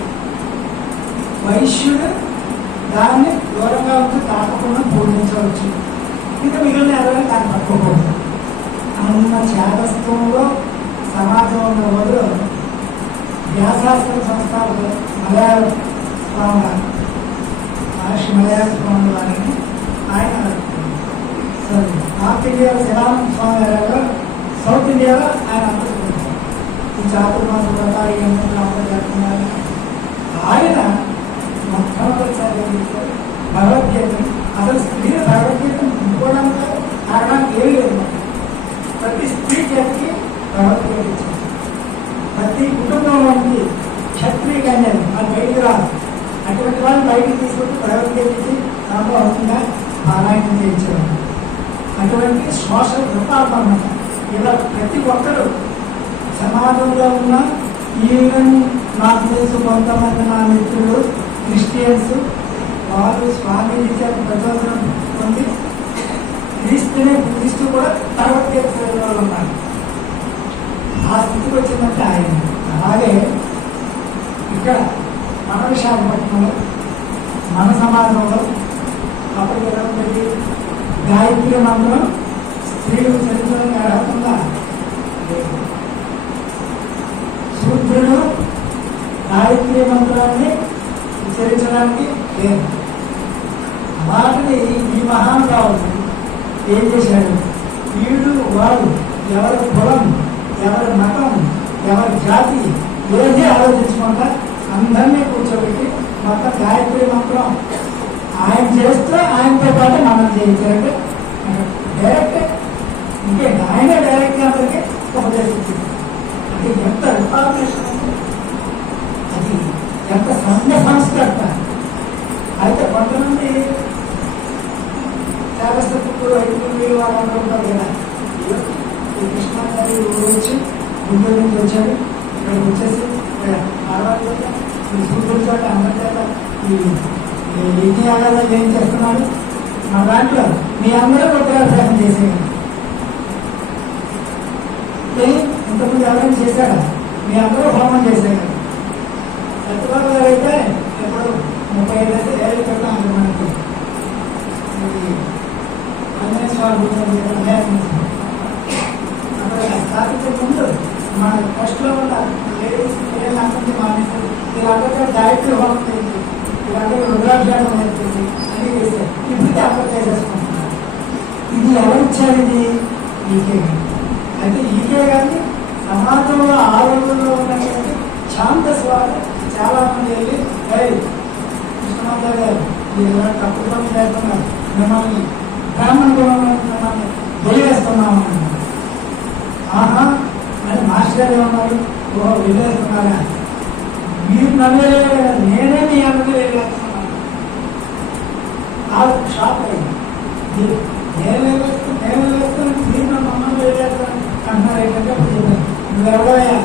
వైశ్యుడు దాన్ని దూరంగా ఉంచి తాకకుండా పూజించవచ్చు, ఇంకా మిగిలిన ఎవరైనా దాన్ని పట్టుకోకూడదు అన్న చేతస్థంలో సమాజం ఉన్న వాళ్ళు వ్యాసాస్త్ర సంస్థలు మలయాళ స్వామి మహర్షి మలయాళ స్వామి వారిని ఆయన నార్త్ ఇండియాలో శివానంద స్వామి గారు, సౌత్ ఇండియాలో ఆయన అనుకుంటున్నారు ఈ చాతుర్మాస వ్రతాలు ఇవన్నీ జరుగుతున్నారు. ఆయన మొట్టమొదటిసారి భగవద్గీత అసలు స్త్రీలు భగవద్గీత ఇంకోవడానికి కారణానికి ఏమి లేదు. ప్రతి స్త్రీ చేతికి భగవద్గీత ఇచ్చింది. ప్రతి కుటుంబంలోనికి క్షత్రియ కన్యలు వాళ్ళు బయటికి రాదు. అటువంటి వాళ్ళు బయటికి తీసుకుంటూ భగవద్గీత ఇచ్చి దాంట్లో అవుతుందా పారాయణం చేయించేవారు. అటువంటి సోషల్ వృత్తాపరణ ఇలా ప్రతి ఒక్కరూ సమాజంలో ఉన్న ఈవెన్ నాకు తెలుసు కొంతమంది నా మిత్రులు క్రిస్టియన్స్ వాళ్ళు స్వామీజీ చేత ప్రచోదనం పొంది క్రీస్తు కూడా భగవద్గీత వాళ్ళు ఉన్నారు. ఆ స్థితికి వచ్చిందంటే ఆయన. అలాగే ఇక్కడ మన విశాఖపట్నంలో మన సమాజంలో అప్పటికి పెట్టి గాయత్రి మంత్రం స్త్రీలు చరిత్రగా రాకుండా శూద్రుడు గాయత్రి మంత్రాన్ని ఉచ్చరించడానికి లేదు. వాటిని ఈ మహానుభావుడు ఏం చేశాడు, వీడు వాడు ఎవరి కులం ఎవరి మతం ఎవరి జాతి ఏది ఆలోచించకుండా అందరినీ కూర్చోబెట్టి మొత్తం గాయత్రి మంత్రం ఆయన చేస్తే ఆయనతో పాటు మనం చేయించారంటే డైరెక్ట్ ఇంకే ఆయన డైరెక్ట్ అందరికీ ఉపదేశించింది. అంటే ఎంత రిఫార్మేషన్, అది ఎంత సంస్కర్త. అయితే కొంతమంది చాలాసేపు ఐదుగురు వాళ్ళు అనుకుంటారు కదా, ఈ కృష్ణ గారి వచ్చి గుంటూరు నుంచి వచ్చాడు, ఇక్కడికి వచ్చేసి ఆడవాళ్ళు ఈ సూర్యుల చోట అందరి చేత ఈ యజ్ఞయాగాలు ఏం చేస్తున్నాడు. మా దాంట్లో మీ అందరూ రుద్రాభిషేకం చేసేయండి. ఇంతకుముందు ఎవరైనా చేశారా? మీ అందరూ హోమం చేశారు. సత్యబాబు గారు అయితే ఎప్పుడు 35 ఏళ్ళ క్రితం అది మనకి ఆంజనేయ స్వామి కూర్చొని అక్కడ స్థాపించే ముందు మన ఫస్ట్లో ఉన్న లేడీస్ పిల్లలు అందరికీ మానేస్తారు. వీళ్ళందరికీ గాయత్రి హోమం చేసి వీళ్ళందరూ రుద్రాభిషేకం చేసేసి అన్నీ చేశారు. ఇప్పటికీ అక్కడ చేసేసుకుంటున్నారు. ఇది ఎవరు ఇచ్చారు? ఇది ఈకే. అయితే ఈకే కానీ సమాజంలో ఆ రోజుల్లో ఉన్నటువంటి ఛాందస్వామి చాలా మంది వెళ్ళి కృష్ణమాత గారు ఇలా తప్పుడు పని చేస్తున్నారు, మిమ్మల్ని బ్రాహ్మణ కులంలో మిమ్మల్ని వదిలేస్తున్నాము అన్నారు. ఆహా అని మాస్టర్ గారు ఏమన్నారు? ఓహో వదిలేస్తున్నారా? మీరు నమ్మలే, నేనే మీ అందరూ వెళ్ళేస్తున్నాను. ఆ షాక్ అయింది. నేను వెళ్ళేస్తాను మీరు నా మమ్మల్ని వెళ్ళేస్తాను అంటున్నారు. ఏంటంటే నువ్వెవడయ్యా?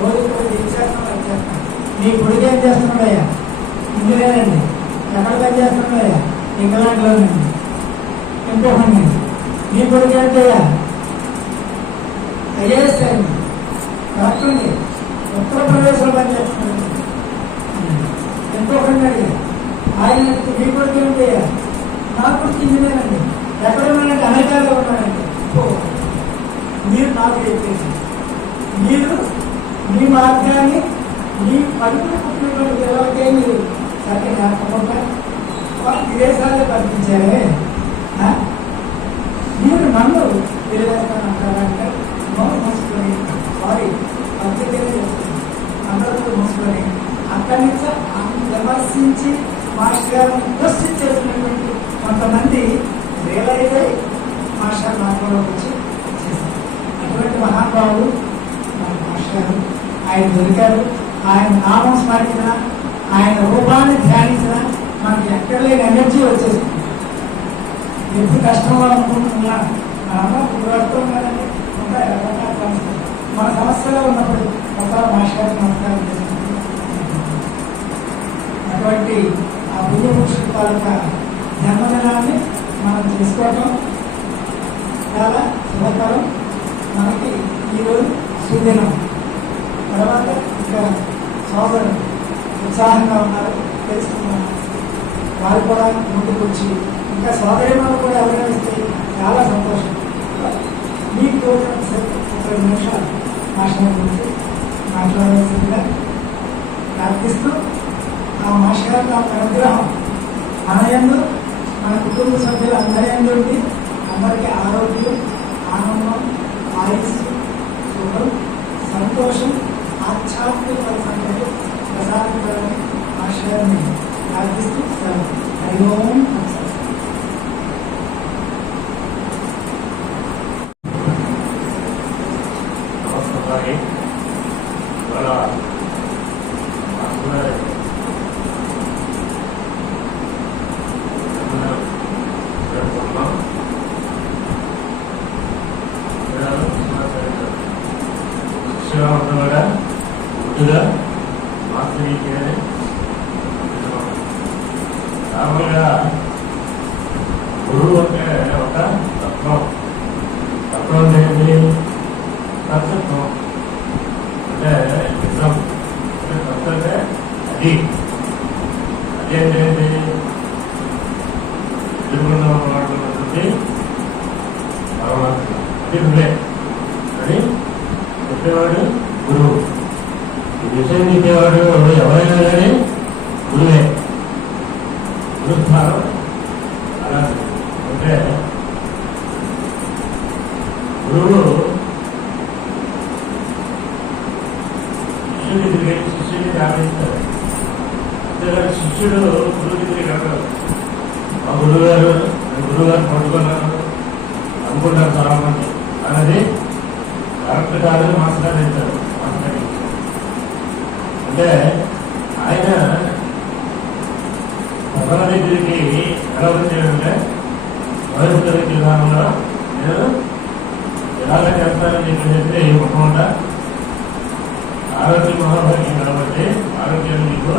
రోజు ఇచ్చేస్తాను. నీ కొడుకు ఏం చేస్తున్నాడయ్యా? ఇంజనీరండి. ఎక్కడ పని చేస్తున్నాడయ్యా? ఇంగ్లాండ్లోనండి. ఇంకొకండి. నీ కొడుకు ఏంటయ్యా? ఐఏఎస్ అండి. డాక్టర్ అండి. ఉత్తరప్రదేశ్లో పని చేస్తున్నాడు. ఇంకొకండి అడిగా ఆయన మీ కొడుకు ఏంటయ్యా? నా కొడుకు ఇంజనీర్ అండి. ఎక్కడ ఉన్నాడంటే అమెరికాలో ఉన్నాడండి. మీరు నాకు చెప్పేసి మీరు మీ మార్గాన్ని మీ పలుకులు పుట్టినటువంటి పిల్లలకే మీరు సరిగ్గా నేర్పకుండా వాళ్ళు విదేశాలే పంపించారే. మీరు నన్ను తెలియజేస్తానంటారంటే నోరు మూసుకొని సారీ పద్ధతిగా చెప్తుంది. అందరూ మూసుకొని అక్కడి నుంచి విమర్శించి మాస్టర్ గారిని క్వశ్చన్ చేసినటువంటి కొంతమంది రియలైజ్ అయ్యి మాస్టర్ నాట్లో వచ్చి చేశారు. అటువంటి మహానుభావులు మన మాస్టర్ గారు. ఆయన దొరికారు. ఆయన నామం స్మరించిన, ఆయన రూపాన్ని ధ్యానించిన మనకి ఎక్కడ లేని ఎనర్జీ వచ్చేసింది. ఎప్పుడు కష్టంలో అనుకుంటున్నా మనందరం గుర్తుపడుతూ కదండి. మన సమస్యలో ఉన్నప్పుడు ఒకసారి మాస్టర్ నమస్కారం చేసినప్పుడు అటువంటి ఆ పుణ్యపురుషుల తాలూకా జన్మదినాన్ని మనం చేసుకోవటం చాలా శుభకరం. మనకి ఈరోజు సుదినం. తర్వాత ఇంకా సోదరులు ఉత్సాహంగా ఉన్నారు, తెలుసుకున్నారు. వారు కూడా ముందుకు వచ్చి ఇంకా సోదరిమాలు కూడా ఎవరైనా ఇస్తే చాలా సంతోషం. మీకు తోచిన 30 నిమిషాలు మాస్టర్ గురించి మాట్లాడాల్సిందిగా ప్రార్థిస్తూ ఆ మాస్టర్ గారి అనుగ్రహం మన యందు, మన కుటుంబ సభ్యులు అందరి యందు ఉండి అందరికీ ఆరోగ్యం, ఆనందం, ఆయుస్సు, శుభం, సంతోషం, ఆధ్యాత్మిక సంగతి ప్రసాదించాలని మాస్టర్ గారిని ప్రార్థిస్తూ హరి ఓం. మామూలుగా గురువు అంటే ఒక తత్వం. తత్వం ఏంటి? తత్వం అంటే నిజం. తత్వం అంటే అది అదేంటి? ఎదుర్కొన్న వాడుతున్నటువంటి పరమాత్మ, అది నువ్వే అని చెప్పేవాడు గురువు. ఈ విషయం చెప్పేవాడు ఎవరైనా కానీ గురువే. గురుస్థానం అలా అంటే గురువు శిష్యుడిని ఆదరిస్తాడు. అంతేగాని శిష్యుడు గురువు దగ్గరికి వెళ్ళడు. మా గురువుగారు పట్టుకున్నాను అనుకుంటారు చాలా మంది. అనేది కరెక్ట్ కాదని మాట్లాడేస్తారు. అంటే ఆయన ప్రధాన దగ్గరికి ఎలా వచ్చాడంటే భవిష్యత్ తరగతి విధానంలో నేను ఎలాగ చేస్తానని చెప్పేసి ఇవ్వకుండా ఆరోగ్య మహాభాగ్యం కాబట్టి ఆరోగ్యాన్ని మీకు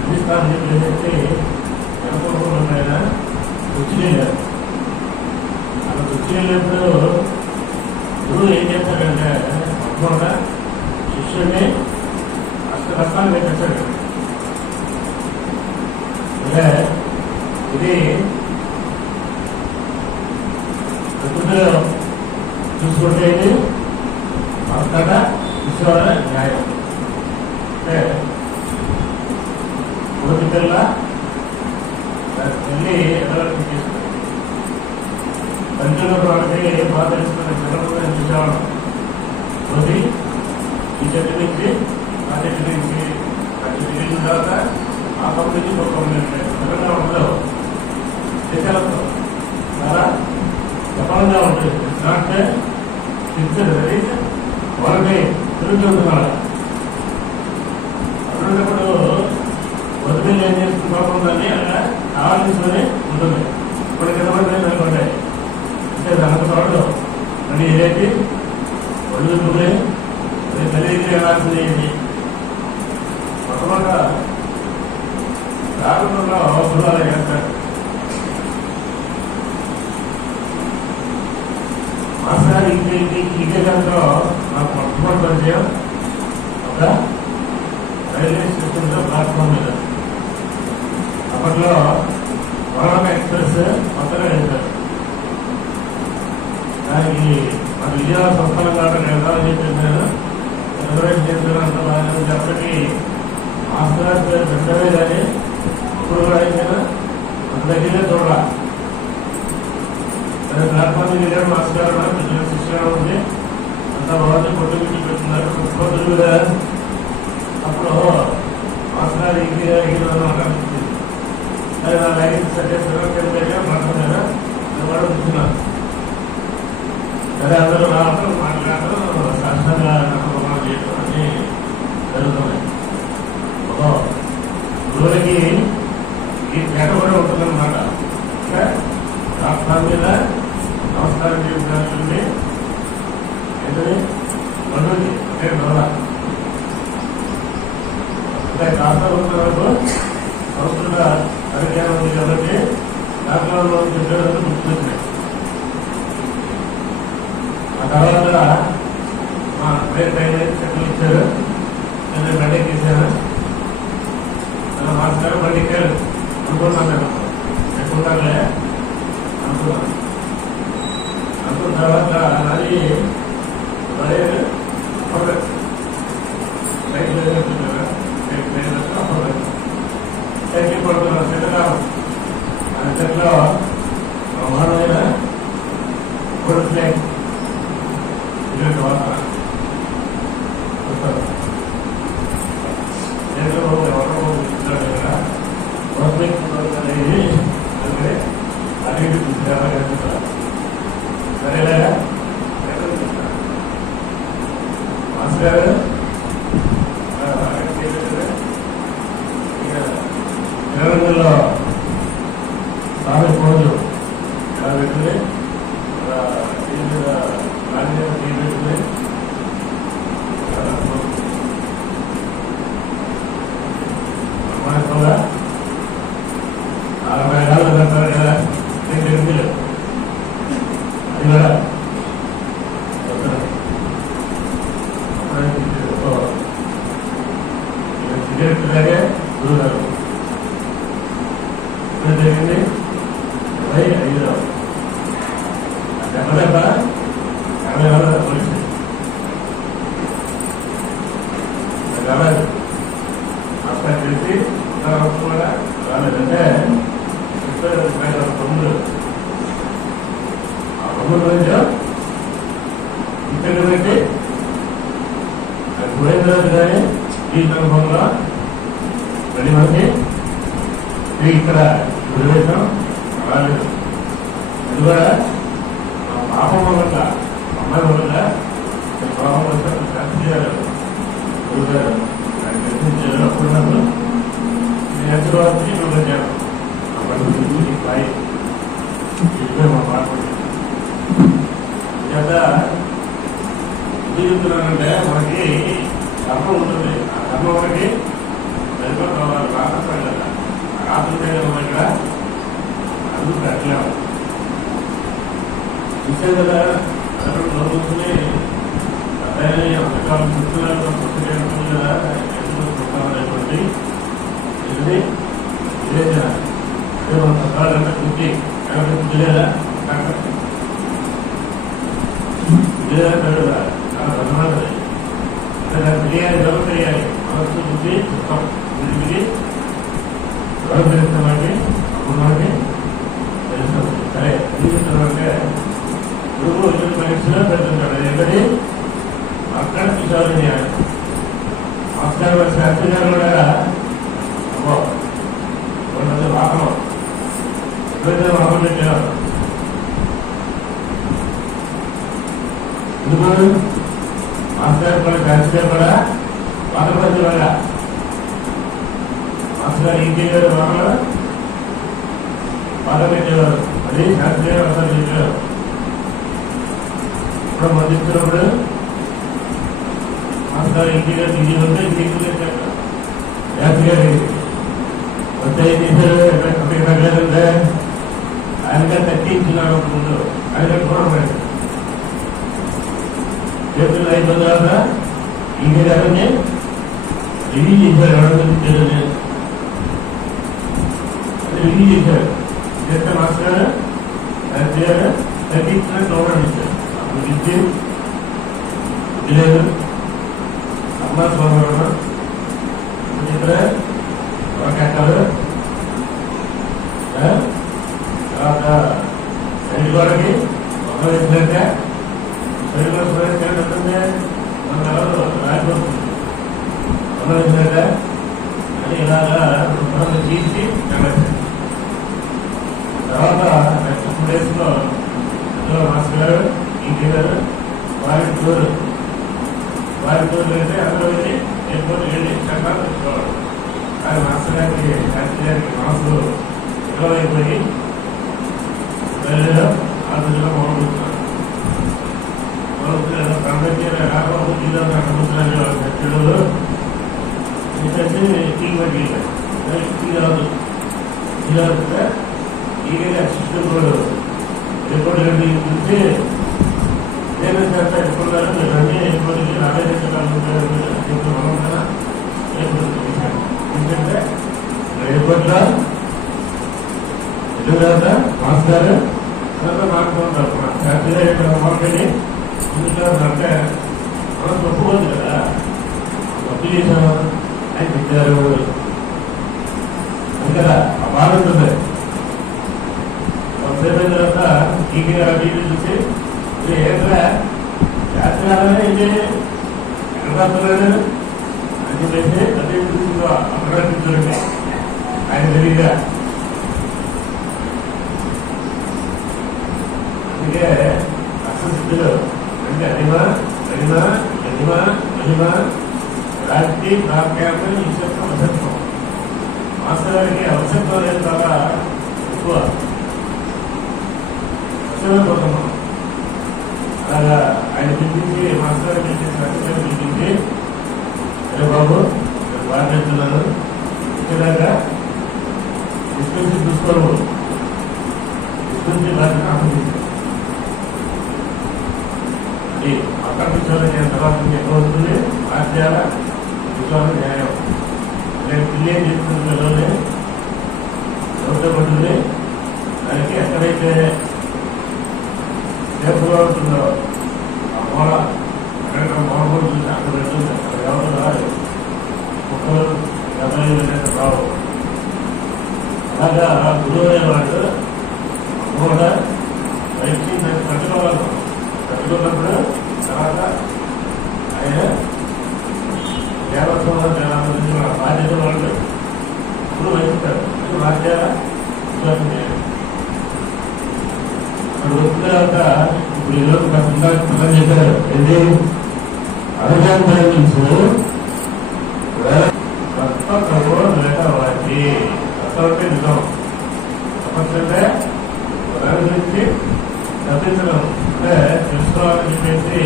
అందిస్తానని చెప్పేసి అనుకోకుండా ఆయన వచ్చి వెళ్ళారు. అలా వచ్చి వెళ్ళినప్పుడు చేశాడంటే మొట్టమొదట శిష్యుడిని అష్ట కష్టాలు పెట్టేశాడు. అంటే ఇది ప్రకృతిలో చూసుకుంటే ఇది అంతటా ఈశ్వర న్యాయం. అంటే కోటి పిల్ల వెళ్ళి ఎడవలకి తీసుకుంది. పంచుల వాళ్ళకి బాగా తెలుసుకునే పిల్లలు చూసేవాడు. కోటి ఈ చెట్టు నుంచి ఆ చెట్టు నుంచి ఆ చెట్టు వెళ్ళిన తర్వాత ఆ పక్క నుంచి ఒక పిల్లగా ఉండదు. దేశాలతో చాలా సఫలంగా ఉంటుంది. అంటే ఫిక్స్డ్ రైట్ వాళ్ళకి తిరుగుతున్నాడు. అటువంటిప్పుడు వదిలి ఏం చేసుకోకుండానే అలా ఆలోచించుకొని ఉంటుంది. ఇప్పుడు కింద అనుకుంటాయి అంటే దానికి తోడు మళ్ళీ ఏదైతే ఒళ్ళు తుమ్మే కలిగి వెళ్ళాల్సింది ఏంటి మొట్టమొదట ప్రారంభంలో అవసరాలు చేస్తారు. మాస్టర్ ఇంకే దాంట్లో నాకు మొట్టమొదటి పరిచయం ఒక రైల్వే స్టేషన్లో ప్లాట్ఫామ్ మీద. అప్పట్లో వరణ ఎక్స్ప్రెస్ కొత్తగా వేశారు. దానికి మన విజయవాడ సంస్థలు కాబట్టి వెళ్తామని చెప్పి నేను రిజర్వేషన్ చేశానంటే బాగా అప్పటికి మాస్టర్ పెట్టవే కానీ ఇప్పుడు కూడా అయితే అంత దగ్గరే చూడాలి. ప్లాట్ఫామ్ వెళ్ళాడు మాస్టర్ బిజినెస్ శిక్షణ ఉంది అంతా బాగుంది. పొట్టు బిడ్డి పెట్టున్నారు పొద్దులు కదా. అప్పుడు మాస్టర్ అనిపించింది. అది నా లైన్ సర్టిఫికేట్ మాట్లాడారు. వాడు కూర్చున్నాను. సరే అందరూ రావడం మాట్లాడటం శాస్త్రంగా నమ్మకం చేయటం అని జరుగుతున్నాయి. గురువులకి ఈ పేట కూడా ఉంటుందన్నమాట. ఇంకా రాష్ట్రాల మీద నమస్కారం చేయాల్సింది ఏంటది బంధువుకి అంటే డోలా అంటే రాష్ట్రాలు వరకు సంస్కృత పరిజ్ఞానం ఉంది కాబట్టి రాష్ట్రాల్లో చెప్పేందుకు గుర్తుకొచ్చినాయి. ఆ తర్వాత మా పేరు పైన చెట్లు ఇచ్చారు. నేను బండి ఎక్కేసాను. మాస్టర్ బండి ఎక్కారు అనుకున్నాను. నేను ఎక్కుంటానులే అనుకున్నాను. అనుకున్న తర్వాత అది సైకిల్ పడుతున్నాను. శనివారం ఆ చెట్లో బ్రహ్మాండమైన గోల్డ్ ఫ్లేక్ ఇలాంటి వాసన చూస్తారు. ఎవరో ఇస్తారు కదా గోల్డ్ ఫ్లేక్ అనేది అంటే అన్నింటి చూసారా సరేలాగా మాస్టర్ గారు తెలంగాణలో సాగు రోజు ఇలా పెట్టుకుని దీని మీద రాజకీయ టీ పెట్టుకుని కూడా 40 ఏళ్ళు పెడతారు కదా. నేను అది కూడా సిగరెట్ లాగే దూరారు. ఇప్పుడు జరిగింది 25 దెబ్బ 50 వేల పోలీసు రాలేదు. హాస్పిటల్ చేసి కూడా రాలేదంటే తమ్ముడు ఆ తమ్ముడు గురించి ఇక్కడ పెట్టి పోయిన రోజు కానీ ఈ సందర్భంలో 10 మంది ఇక్కడ గురివేశం రాలేదు. అది కూడా పాపం వల్ల అమ్మాయి వల్ల పాపం వచ్చారు. శాస్త్రి గారు గురుగారు ఆయన చర్చించారు. అప్పుడున్నప్పుడు నేను ఎంతవరకు చూపించాను. ఆ పని బాయ్ మా పాట చేత ఏం చెప్తున్నానంటే మనకి కర్మ ఉంటుంది. ఆ కర్మ మనకి సరిపోవాలి. రాత్రి కదా రాత్రి మనం ఇక్కడ అందుకు పెట్టలేము. చూసే కదా కూర్చుని అదే అంతకాలం పుట్టినటువంటి ఇది విరేచన సకాలంటే కుట్టి బుద్ధి లేదా తెలియాలి ఎవరు తెలియాలి మనసు బుద్ధి సుఖం వీటికి ఎవరు తెలుస్తామంటే అప్పుడు మనకి తెలుస్తుంది. సరే ఎందుకంటే గురువు ఎదురు పరీక్షలో పెడుతుంటాడు. ఎక్కడి అక్కడ కిషోర్ మాస్టర్ గారు శాస్త్రి గారు కూడా వాహనం ఎప్పుడైతే వాహనం పెట్టారు ఎందుకు మాస్టర్ కూడా శాస్త్రి గారు కూడా వాహనపతి వల్ల మాస్టర్ గారు ఇంటి గారు వాహనం బాధ పెట్టేవారు. అది శాస్త్రి గారు అవసరం చెప్పారు. ఇప్పుడు మధ్యస్తున్నప్పుడు మాస్టర్ ఇంటి గారు ఇంటి ఉంటే ఇంటికి శాస్త్రి గారు వస్తే ఏం చేశారు ఎక్కడంటే ఆయనగా తగ్గించున్నాడు ముందు ఆయనగా చూడబడి చేతులు అయిపోయిన తర్వాత ఇంటి గారిని రివ్యూ చేశారు. ఎవరైనా రివ్యూ చేశారు. చేస్తే మాస్టర్ శాస్త్రి గారు తగ్గించిన చూడండి ఇచ్చారు. అప్పుడు ఇచ్చి లేదు అమ్మ సోమరణ ఇక్కడ ఒక ఎక్కలు తర్వాత సైడ్ గోడకి ఒక వేసినట్టే సైడ్ గోడ సురేష్ మన ఎవరు రాకపోతుంది ఒక వేసినట్టే అని ఇలాగా మనం తీసి తర్వాత నెక్స్ట్ 2 days లో అందులో మాస్టర్ గారు ఇంటి గారు వారి టూర్ అంటే అందులో వెళ్ళి ఎయిర్పోర్ట్ వెళ్ళి చక్రాలు తెచ్చుకోవాలి. కానీ మాస్టర్ గారికి శాస్త్రి గారికి మనసు ఎక్కువైపోయి వెళ్ళడం ఆ రోజుల్లో మొదలుతున్నాను రాకపోతే జిల్లా అడుగుతున్నాను చెడులు టీ రాదు జిల్లా ఈగ అసిస్టెంట్ కూడా ఎయిర్పోర్ట్ వెళ్ళి చూస్తే నేను చేస్తా ఎప్పుడు అన్నీ ఎయిర్పోర్ట్కి ఎందుకంటే ఎయిర్పోర్ట్లో ఎదురుదాత మాస్టర్ అందరూ మాట్లాడుతుంటారు. శాస్త్రి గారు ఇక్కడ మాట్లాడి ఎందుకంటే మనం తప్పుకోదు కదా తప్పు చేశాము ఆయన తిట్టారు అది కదా ఆ బాధ ఉంటుంది. సేపైన తర్వాత టీవీ చూసి ఏంట్రా శాస్త్రాలనే ఇది ఎక్కడ రాస్తున్నాడు అని చెప్పేసి అదే అక్కడ ఆయన తెలియదా. అందుకే అసలు అంటే మహిమ రాత్రి ప్రాప్యాన్ని నిశ్శబ్దం అసత్వం. మాస్టర్ గారికి అవసరం లేదు చాలా ఎక్కువ పోతున్నాం. అలాగా ఆయన పిలిపించి మాస్టర్ పిలిపించి అరే బాబు నేను బాగా చెప్తున్నాను ఇచ్చేదాకా డిస్పెన్సీ చూసుకోరు డిస్పెన్సీ బాధ్యత ఆఫీస్ అది అక్కడ విషయాలు తర్వాత ఎక్కువ వస్తుంది ఆశ్చర్యాల విషయాలు న్యాయం నేను పిల్లి ఏం చెప్తుంది పిల్లల్ని ఎవరితో పడుతుంది దానికి ఎక్కడైతే సేపుగా ఉంటుందో ఆ మూల అక్కడ మూల చూసి అక్కడ పెడుతుంది. అక్కడ ఎవరు రాదు కుక్కలు గమలు రావు. అలాగా గురువు అనేవాడు మూల బయటికి దాన్ని కట్టుకున్నప్పుడు తర్వాత ఆయన దేవత్వం బాధ్యత వాళ్ళు ఇప్పుడు వహిస్తారు. బాధ్యత అక్కడ వచ్చిన తర్వాత ఇప్పుడు ఈరోజు ప్రధాన చేశారు ఏంటి అరజాన్ నుంచి వాటి అసలు నిజం తప్పంటే దాని గురించి తప్పించడం అంటే తెలుసుకోవాలని చెప్పేసి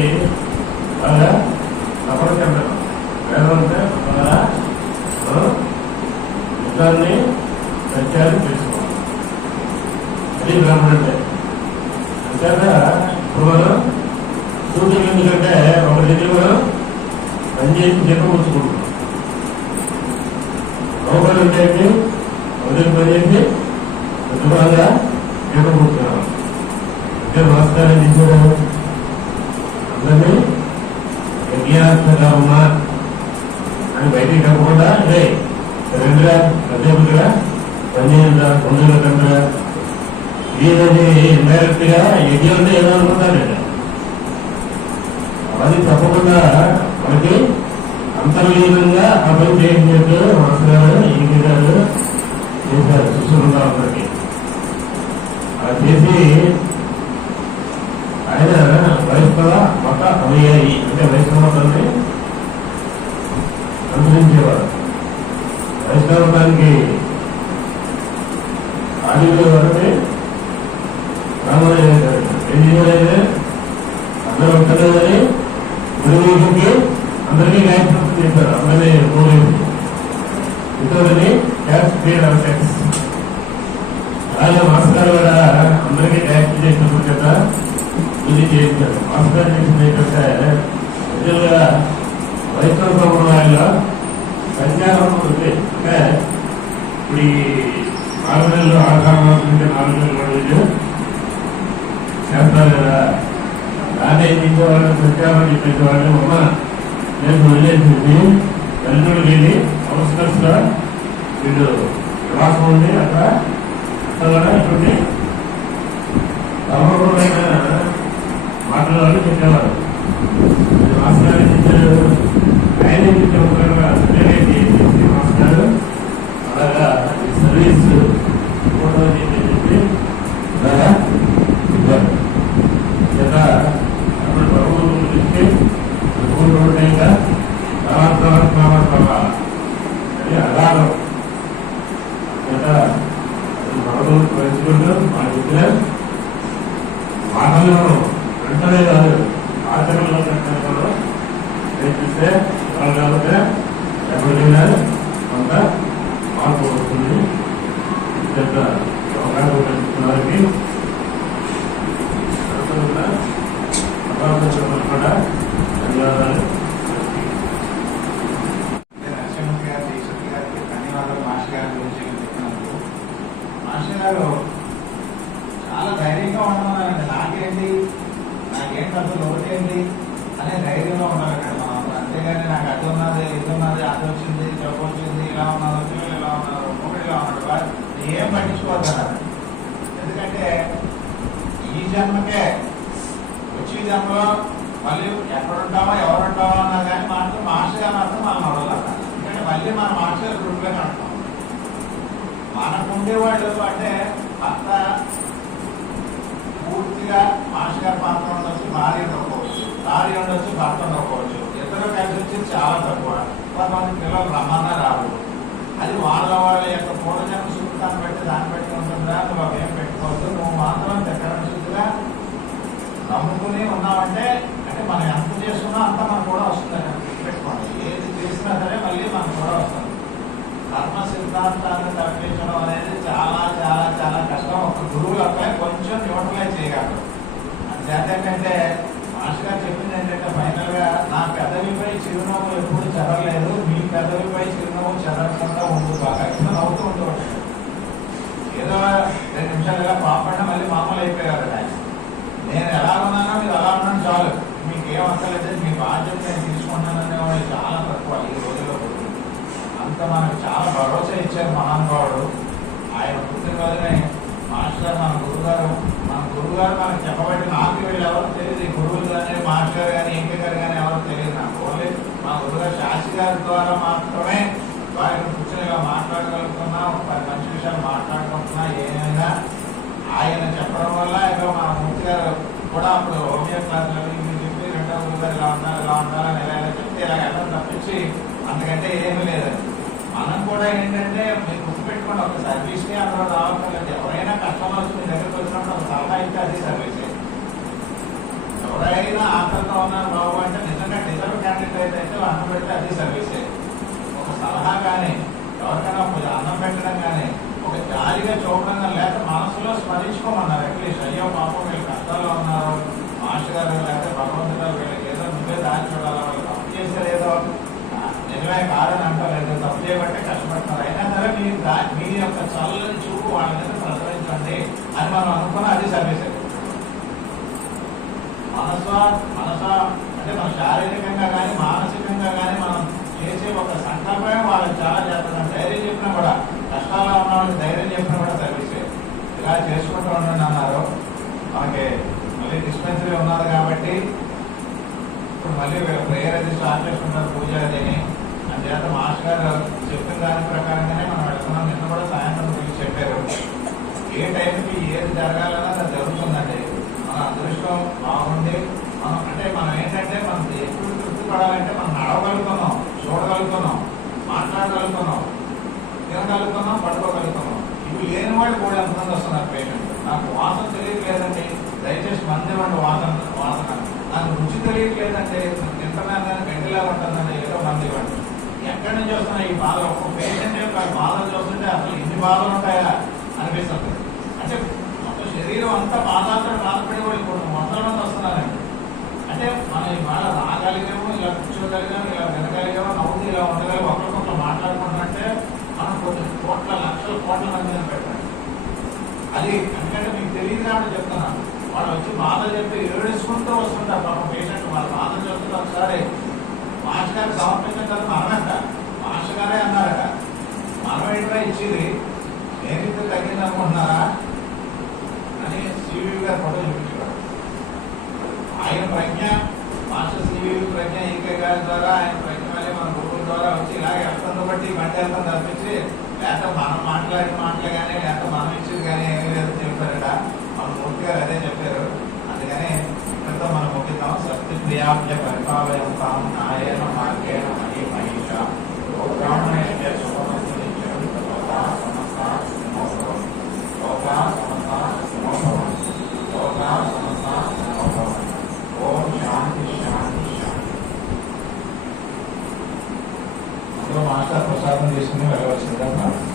బాగా తప్పకుండా వేదంటే బాగా యుద్ధాన్ని సత్యాన్ని తెలుసుకోవాలి. అది బ్రాహ్మణ అంటే అంతేగా ఇప్పుడు మనం సూచనలు ఎందుకంటే ఒక దగ్గర మనం పనిచేసి జీతం పుచ్చుకుంటున్నాం. లోపల ఉంటాయండి ఒక దగ్గర పనిచేసి శుభ్రంగా జీతం పుచ్చుకున్నాం. అంటే నమస్కారం చేసేవారు అందరినీ యజ్ఞాత్మగా ఉన్నా అని బయటికి కాకుండా అదే రెండుగా అధ్యాపకుగా పనిచేయగా బంధువుల కంటే ఏదైతే ఇండైరెక్ట్ గా యజ్ఞం అంటే ఏదో అనుకుంటారండి. అది తప్పకుండా మనకి అంతర్లీనంగా ఆ పని చేసినట్టు మాస్టర్ ఈజీ గారు చేశారు శిష్యులుగా అందరికి. అలా చేసి ఆయన వైష్ణవ మత అనుయాయి అంటే వైష్ణవ మతాన్ని అనుసరించేవారు. వైష్ణవ మతానికి ఆదిలో వరకే రామాయణ ఏం చేయలేదు, అందరూ ఉంటలేదని గురువుకి అందరికీ గాయత్రి చెప్పారు. అందరినీ పోలేదు ఇతరులని ట్యాక్స్ క్లియర్ అవసెక్స్. అలాగే మాస్టర్ కూడా అందరికీ ట్యాక్స్ చేసినప్పుడు కదా ఇది చేయించారు. మాస్టర్ చేసింది ఏంటంటే నిజంగా వైష్ణవ సంప్రదాయంలో సంచారం ఉంది. అంటే ఇప్పుడు ఈ 4 నెలలు ఆధారం నుంచి 4 నెలలు రోజు చేస్తారు కదా. దాన్ని ఏం చేసేవాళ్ళు సంచారం చెప్పేసేవాళ్ళు అమ్మ నేను వదిలేసింది తల్లిదండ్రులు వెళ్ళి కౌన్సిలర్స్ గా వీళ్ళు నివాసం ఉండి అక్కడ ఇటువంటి ధర్మపరమైన మాటల వాళ్ళు చెప్పేవారు. మాస్టర్ ఇచ్చారు, ఆయన మాస్టర్ అలాగా సర్వీస్ ఫోటో చెప్పి అలాగా ఇవ్వాలి. అప్పుడు ప్రభుత్వం గురించి రోడ్డుగా అది అగాధం మనలో పెంచుకుంటూ మా దగ్గర మాటలు వెంటనే కాదు ఆచరణలో పెట్టడంలో నేర్పిస్తే వాళ్ళు కాబట్టి ఎప్పటికైనా కొంత మార్పు వస్తుంది. అవకాశం పెంచుకున్నవారికి కూడా ధన్యవాదాలు. నరసింహ గారు ఈశ్వర్ గారికి ధన్యవాదాలు. మాస్టర్ గారి గురించి చెప్పినందుకు మాస్టర్ గారు చాలా ధైర్యంగా ఉండమన్నారండి. నాకేంటి అసలు లోటేంటి అనే ధైర్యంగా ఉండాలి అక్కడ మనం. అంతేగాని నాకు అది ఉన్నది ఇది ఉన్నది అది వచ్చింది జబ్బు వచ్చింది ఇలా ఉన్నారు పిల్లలు ఇలా ఉన్నారు ఒక్కొక్కటి ఇలా ఉన్నాడు ఏం పట్టించుకోవద్దన్నారు. ఎందుకంటే ఈ జన్మకే వచ్చే జన్మలో మళ్ళీ ఎక్కడుంటామో ఎవరుంటామో అన్నా కానీ మాత్రం మాస్టర్ గారు మాత్రం మనం అడగలన్నారు. ఎందుకంటే మళ్ళీ మన మాస్టర్ గారు గ్రూప్లోనే ఉంటాం. మనకు ఉండేవాళ్ళు అంటే భర్త పూర్తిగా మాస్టర్ గారి పాత్ర ఉండొచ్చు, భార్య ఉండకపోవచ్చు, భార్య ఉండొచ్చు, భర్త ఉండకపోవచ్చు. ఇద్దరు కలిసి వచ్చి చాలా తక్కువ. కొంతమంది పిల్లలు రమ్మన్నా రాదు. అది వాళ్ళ యొక్క పూర్వజన్మ సుఖాన్ని బట్టి దాన్ని బట్టి ఉంటుందా. నువ్వు అవేం పెట్టుకోవద్దు. నువ్వు మాత్రం చక్రం శుద్ధిగా నమ్ముకుని ఉన్నామంటే అంటే మనం ఎంత చేస్తున్నా అంత మనకు కూడా వస్తుంది. పెట్టుకోండి ఏది చేసినా సరే మళ్ళీ మనకు కూడా వస్తుంది. కర్మ సిద్ధాంతాన్ని తప్పించడం అనేది చాలా చాలా చాలా కష్టం. ఒక గురువులపై కొంచెం న్యూట్రలైజ్ చేయగలరు. అంతేంటంటే మాస్టర్ గారు చెప్పింది ఏంటంటే ఫైనల్ గా నా పెదవిపై చిరునవ్వు ఎప్పుడు చెదరలేదు, మీ పెదవిపై చిరునవ్వు చెదరకుండా ఉండు బాగా ఇప్పుడు నవ్వుతూ ఉంటూ ఉంటాడు. ఏదో 2 నిమిషాలు ఇలా పాపడినా మళ్ళీ మామూలు అయిపోయారు. ఆయన నేను ఎలా ఉన్నానో మీరు అలా ఉన్నాను చాలు, మీకు ఏం అక్కర్లేదు, మీ బాధ్యత నేను తీసుకున్నాననే వాళ్ళు చాలా తక్కువ ఈ రోజుల్లో. అంత మనకు చాలా భరోసా ఇచ్చారు మహానుభావుడు. ఆయన పుట్టినరోజునే మాస్టర్ మన గురుగారు మనకు చెప్పబట్టి నాకు వీళ్ళు ఎవరు తెలియదు. ఈ గురువులు కానీ మాస్టర్ గారు కానీ ఎంపీ గారు కానీ ఎవరు తెలియదు నాకు. ఓన్లీ మా గురుగారు శాస్త్రి గారి ద్వారా మాత్రమే వారిని కూర్చొని ఇలా మాట్లాడగలుగుతున్నా, 10 మంచి విషయాలు మాట్లాడుకుంటున్నా. ఏమైనా ఆయన చెప్పడం వల్ల ఇక మా మూర్తి గారు కూడా అప్పుడు హోమియో క్లాసులు మీరు చెప్పి 2వ గురుగారు ఇలా ఉండాలని ఇలా చెప్తే ఇలా వెళ్ళడం తప్పించి అంతకంటే ఏమీ లేదండి. మనం కూడా ఏంటంటే మీరు గుర్తుపెట్టుకోండి, ఒక సర్వీస్కి అక్కడ రావట్లేదు. ఎవరైనా కష్టంలో వచ్చి మీ దగ్గరికి వచ్చినప్పుడు ఒక సలహా ఇస్తే అది సర్వీసే. ఎవరైనా ఆకలితో ఉన్నారు బాబు అంటే నిజంగా డిజర్వ్ క్యాండిడేట్ అయితే అన్నం పెడితే అది సర్వీసే. ఒక సలహా కానీ ఎవరికైనా అన్నం పెట్టడం కానీ ఒక జాలిగా చూడడం కానీ లేకపోతే మనసులో స్మరించుకోమన్నారు. అట్లీస్ట్ అయ్యో పాపం వీళ్ళు కష్టాల్లో ఉన్నారు, మాస్టర్ గారు లేకపోతే భగవంతుడు దాన్ని చూడాలి. వాళ్ళు తప్పు చేసేదేదో నిజమే కాదని అంటలేదు, తప్పు చేయబట్టే కష్టపడుతున్నారు. అయినా సరే మీ యొక్క చల్లని చూపు వాళ్ళ మీద ప్రసరించండి అని మనం అనుకున్న అది సర్వీస్. మనస అంటే మన శారీరకంగా కానీ మానసికంగా కానీ మనం చేసే ఒక సంకల్పమే వాళ్ళకి చాలా చేస్తున్నాం. ధైర్యం చెప్పినా కూడా, కష్టాల్లో ఉన్న వాళ్ళకి ధైర్యం చెప్పినా కూడా సర్వీసే. ఇలా చేసుకుంటూ ఉండండి అన్నారు. మనకి మళ్ళీ డిస్పెన్సరీ ఉన్నది కాబట్టి ఇప్పుడు మళ్ళీ ప్రేయర్ అది స్టార్ట్ చేసుకుంటారు, పూజ అదని. అందుచేత మాస్టర్ గారు చెప్పిన దాని ప్రకారంగానే మనం వెళ్తున్నాం. నిన్న కూడా సాయంత్రం గురించి చెప్పారు. ఏ టైంకి ఏది జరగాలన్నా అది జరుగుతుందండి. మన అదృష్టం బాగుంది. మనం ఏంటంటే మనం ఎప్పుడు తృప్తి పడాలంటే మనం నడవగలుగుతున్నాం, చూడగలుగుతున్నాం, మాట్లాడగలుగుతున్నాం, తినగలుగుతున్నాం, పడుకోగలుగుతున్నాం. ఇవి లేని వాళ్ళు కూడా ఎంతమంది వస్తున్నారు పేషెంట్. నాకు వాసన తెలియట్లేదండి, దయచేసి మందివ్వండి వాసన. నాకు రుచి తెలియట్లేదంటే, తింటున్నాను గంటిలా ఉంటుందండి, ఏదో మంది ఇవ్వండి. ఎక్కడి నుంచి వస్తున్నాయి ఈ బాధలు? ఒక పేషెంట్ యొక్క బాధలు చూస్తుంటే అసలు ఇన్ని బాధలు ఉంటాయా అనిపిస్తుంది. అంటే మొత్తం శరీరం అంతా బాధలతో బాధపడే వాళ్ళు ఇప్పుడు వందల మంది వస్తున్నారండి. అంటే మనం ఇవాళ రాగలిగాము, ఇలా కూర్చోగలిగాము, ఇలా వినగలిగాము, నవ్వుతూ ఇలా ఉండగలిగాము, ఒకరికొకరు మాట్లాడుకుంటున్నట్టే మనం కొన్ని కోట్ల లక్షల కోట్ల మందిని పెట్టాలి. అది ఎందుకంటే మీకు తెలియదు కాబట్టి చెప్తున్నాను. వాళ్ళు వచ్చి బాధలు చెప్తే ఏడుచుకుంటూ వస్తుంటారు. పాపం పేషెంట్ వాళ్ళ బాధలు చెప్తుంటే ఒకసారి మాస్టర్ గారికి సమర్పించిన తర్వాత మనమంట మాస్టర్ గారే అన్నారట, మనం ఏంటో ఇచ్చేది నేనింత తగ్గింది అనుకుంటున్నారా అని సివి గారు ఫోటో చూపించారు. ఆయన ప్రజ్ఞ, మాస్టర్ సివి ప్రజ్ఞ ఈకే గారి ద్వారా, ఆయన ప్రజ్ఞ మళ్ళీ మన గురువుల ద్వారా వచ్చి ఇలాగే వెళ్తుంది బట్టి బండి వెళ్తాం తప్పించి లేకపోతే మనం మాట్లాడిన మాటలు కానీ లేకపోతే మనం ఇచ్చేది కానీ ఏమీ లేదని చెప్పారట. మన మూర్తి గారు అదే చెప్పారు. అందుకని ఇక్కడితో మనం ముగిద్దాం. సత్య ప్రియాభ్య పరిపాలయంతాం నాయన మార్గేణ మహి మహిష ఓం శాంతి శాంతి శాంతి. అందులో మాస్టర్ ప్రసాదం తీసుకుని వెళ్ళవలసిందిగా ప్రార్థన.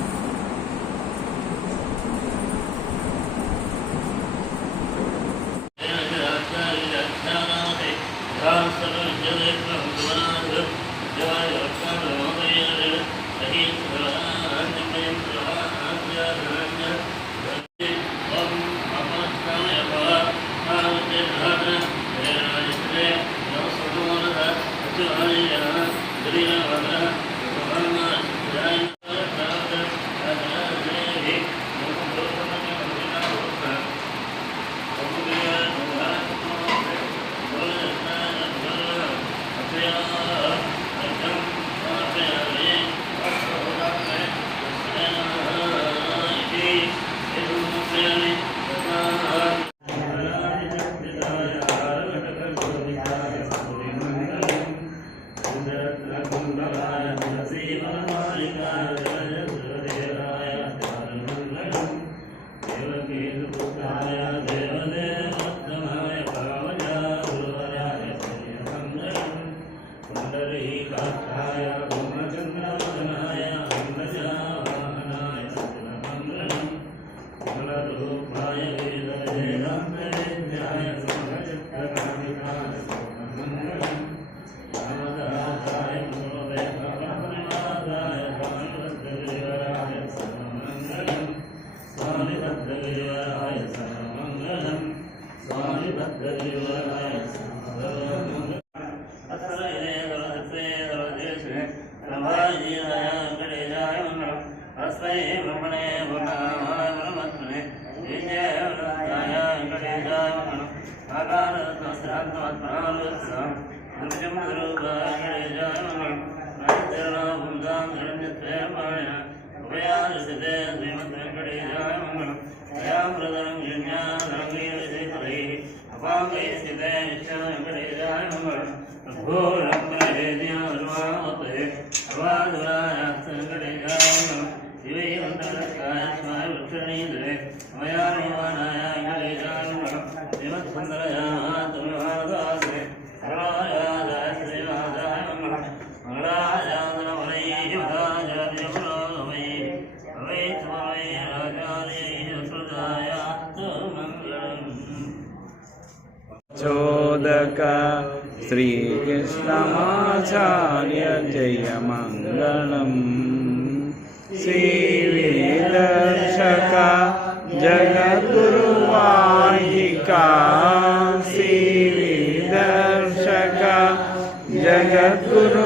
चोदक श्रीकृष्णमाचार्य जय मङ्गलम् श्रीवेदर्शका जगद्गुरुवाहिका श्रीवेदर्शका जगद्गुरुवाहिका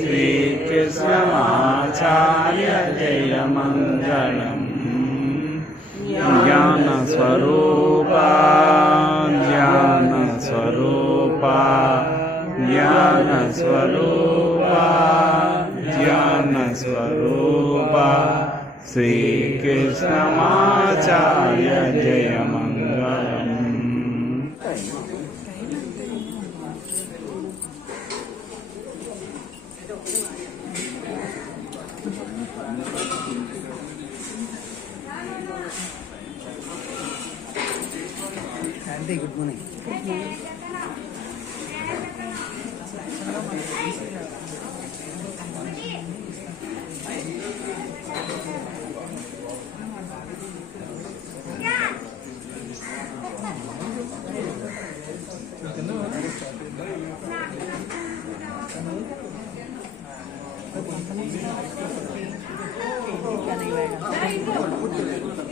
श्रीकृष्णमाचार्य जय मङ्गलम् ज्ञानस्वरूपा ज्ञानस्वरूपा ज्ञानस्वरूपा ज्ञानस्वरूपा श्रीकृष्णमाचार्य जय मङ्गलम् గుడ్ మార్నింగ్. Very good.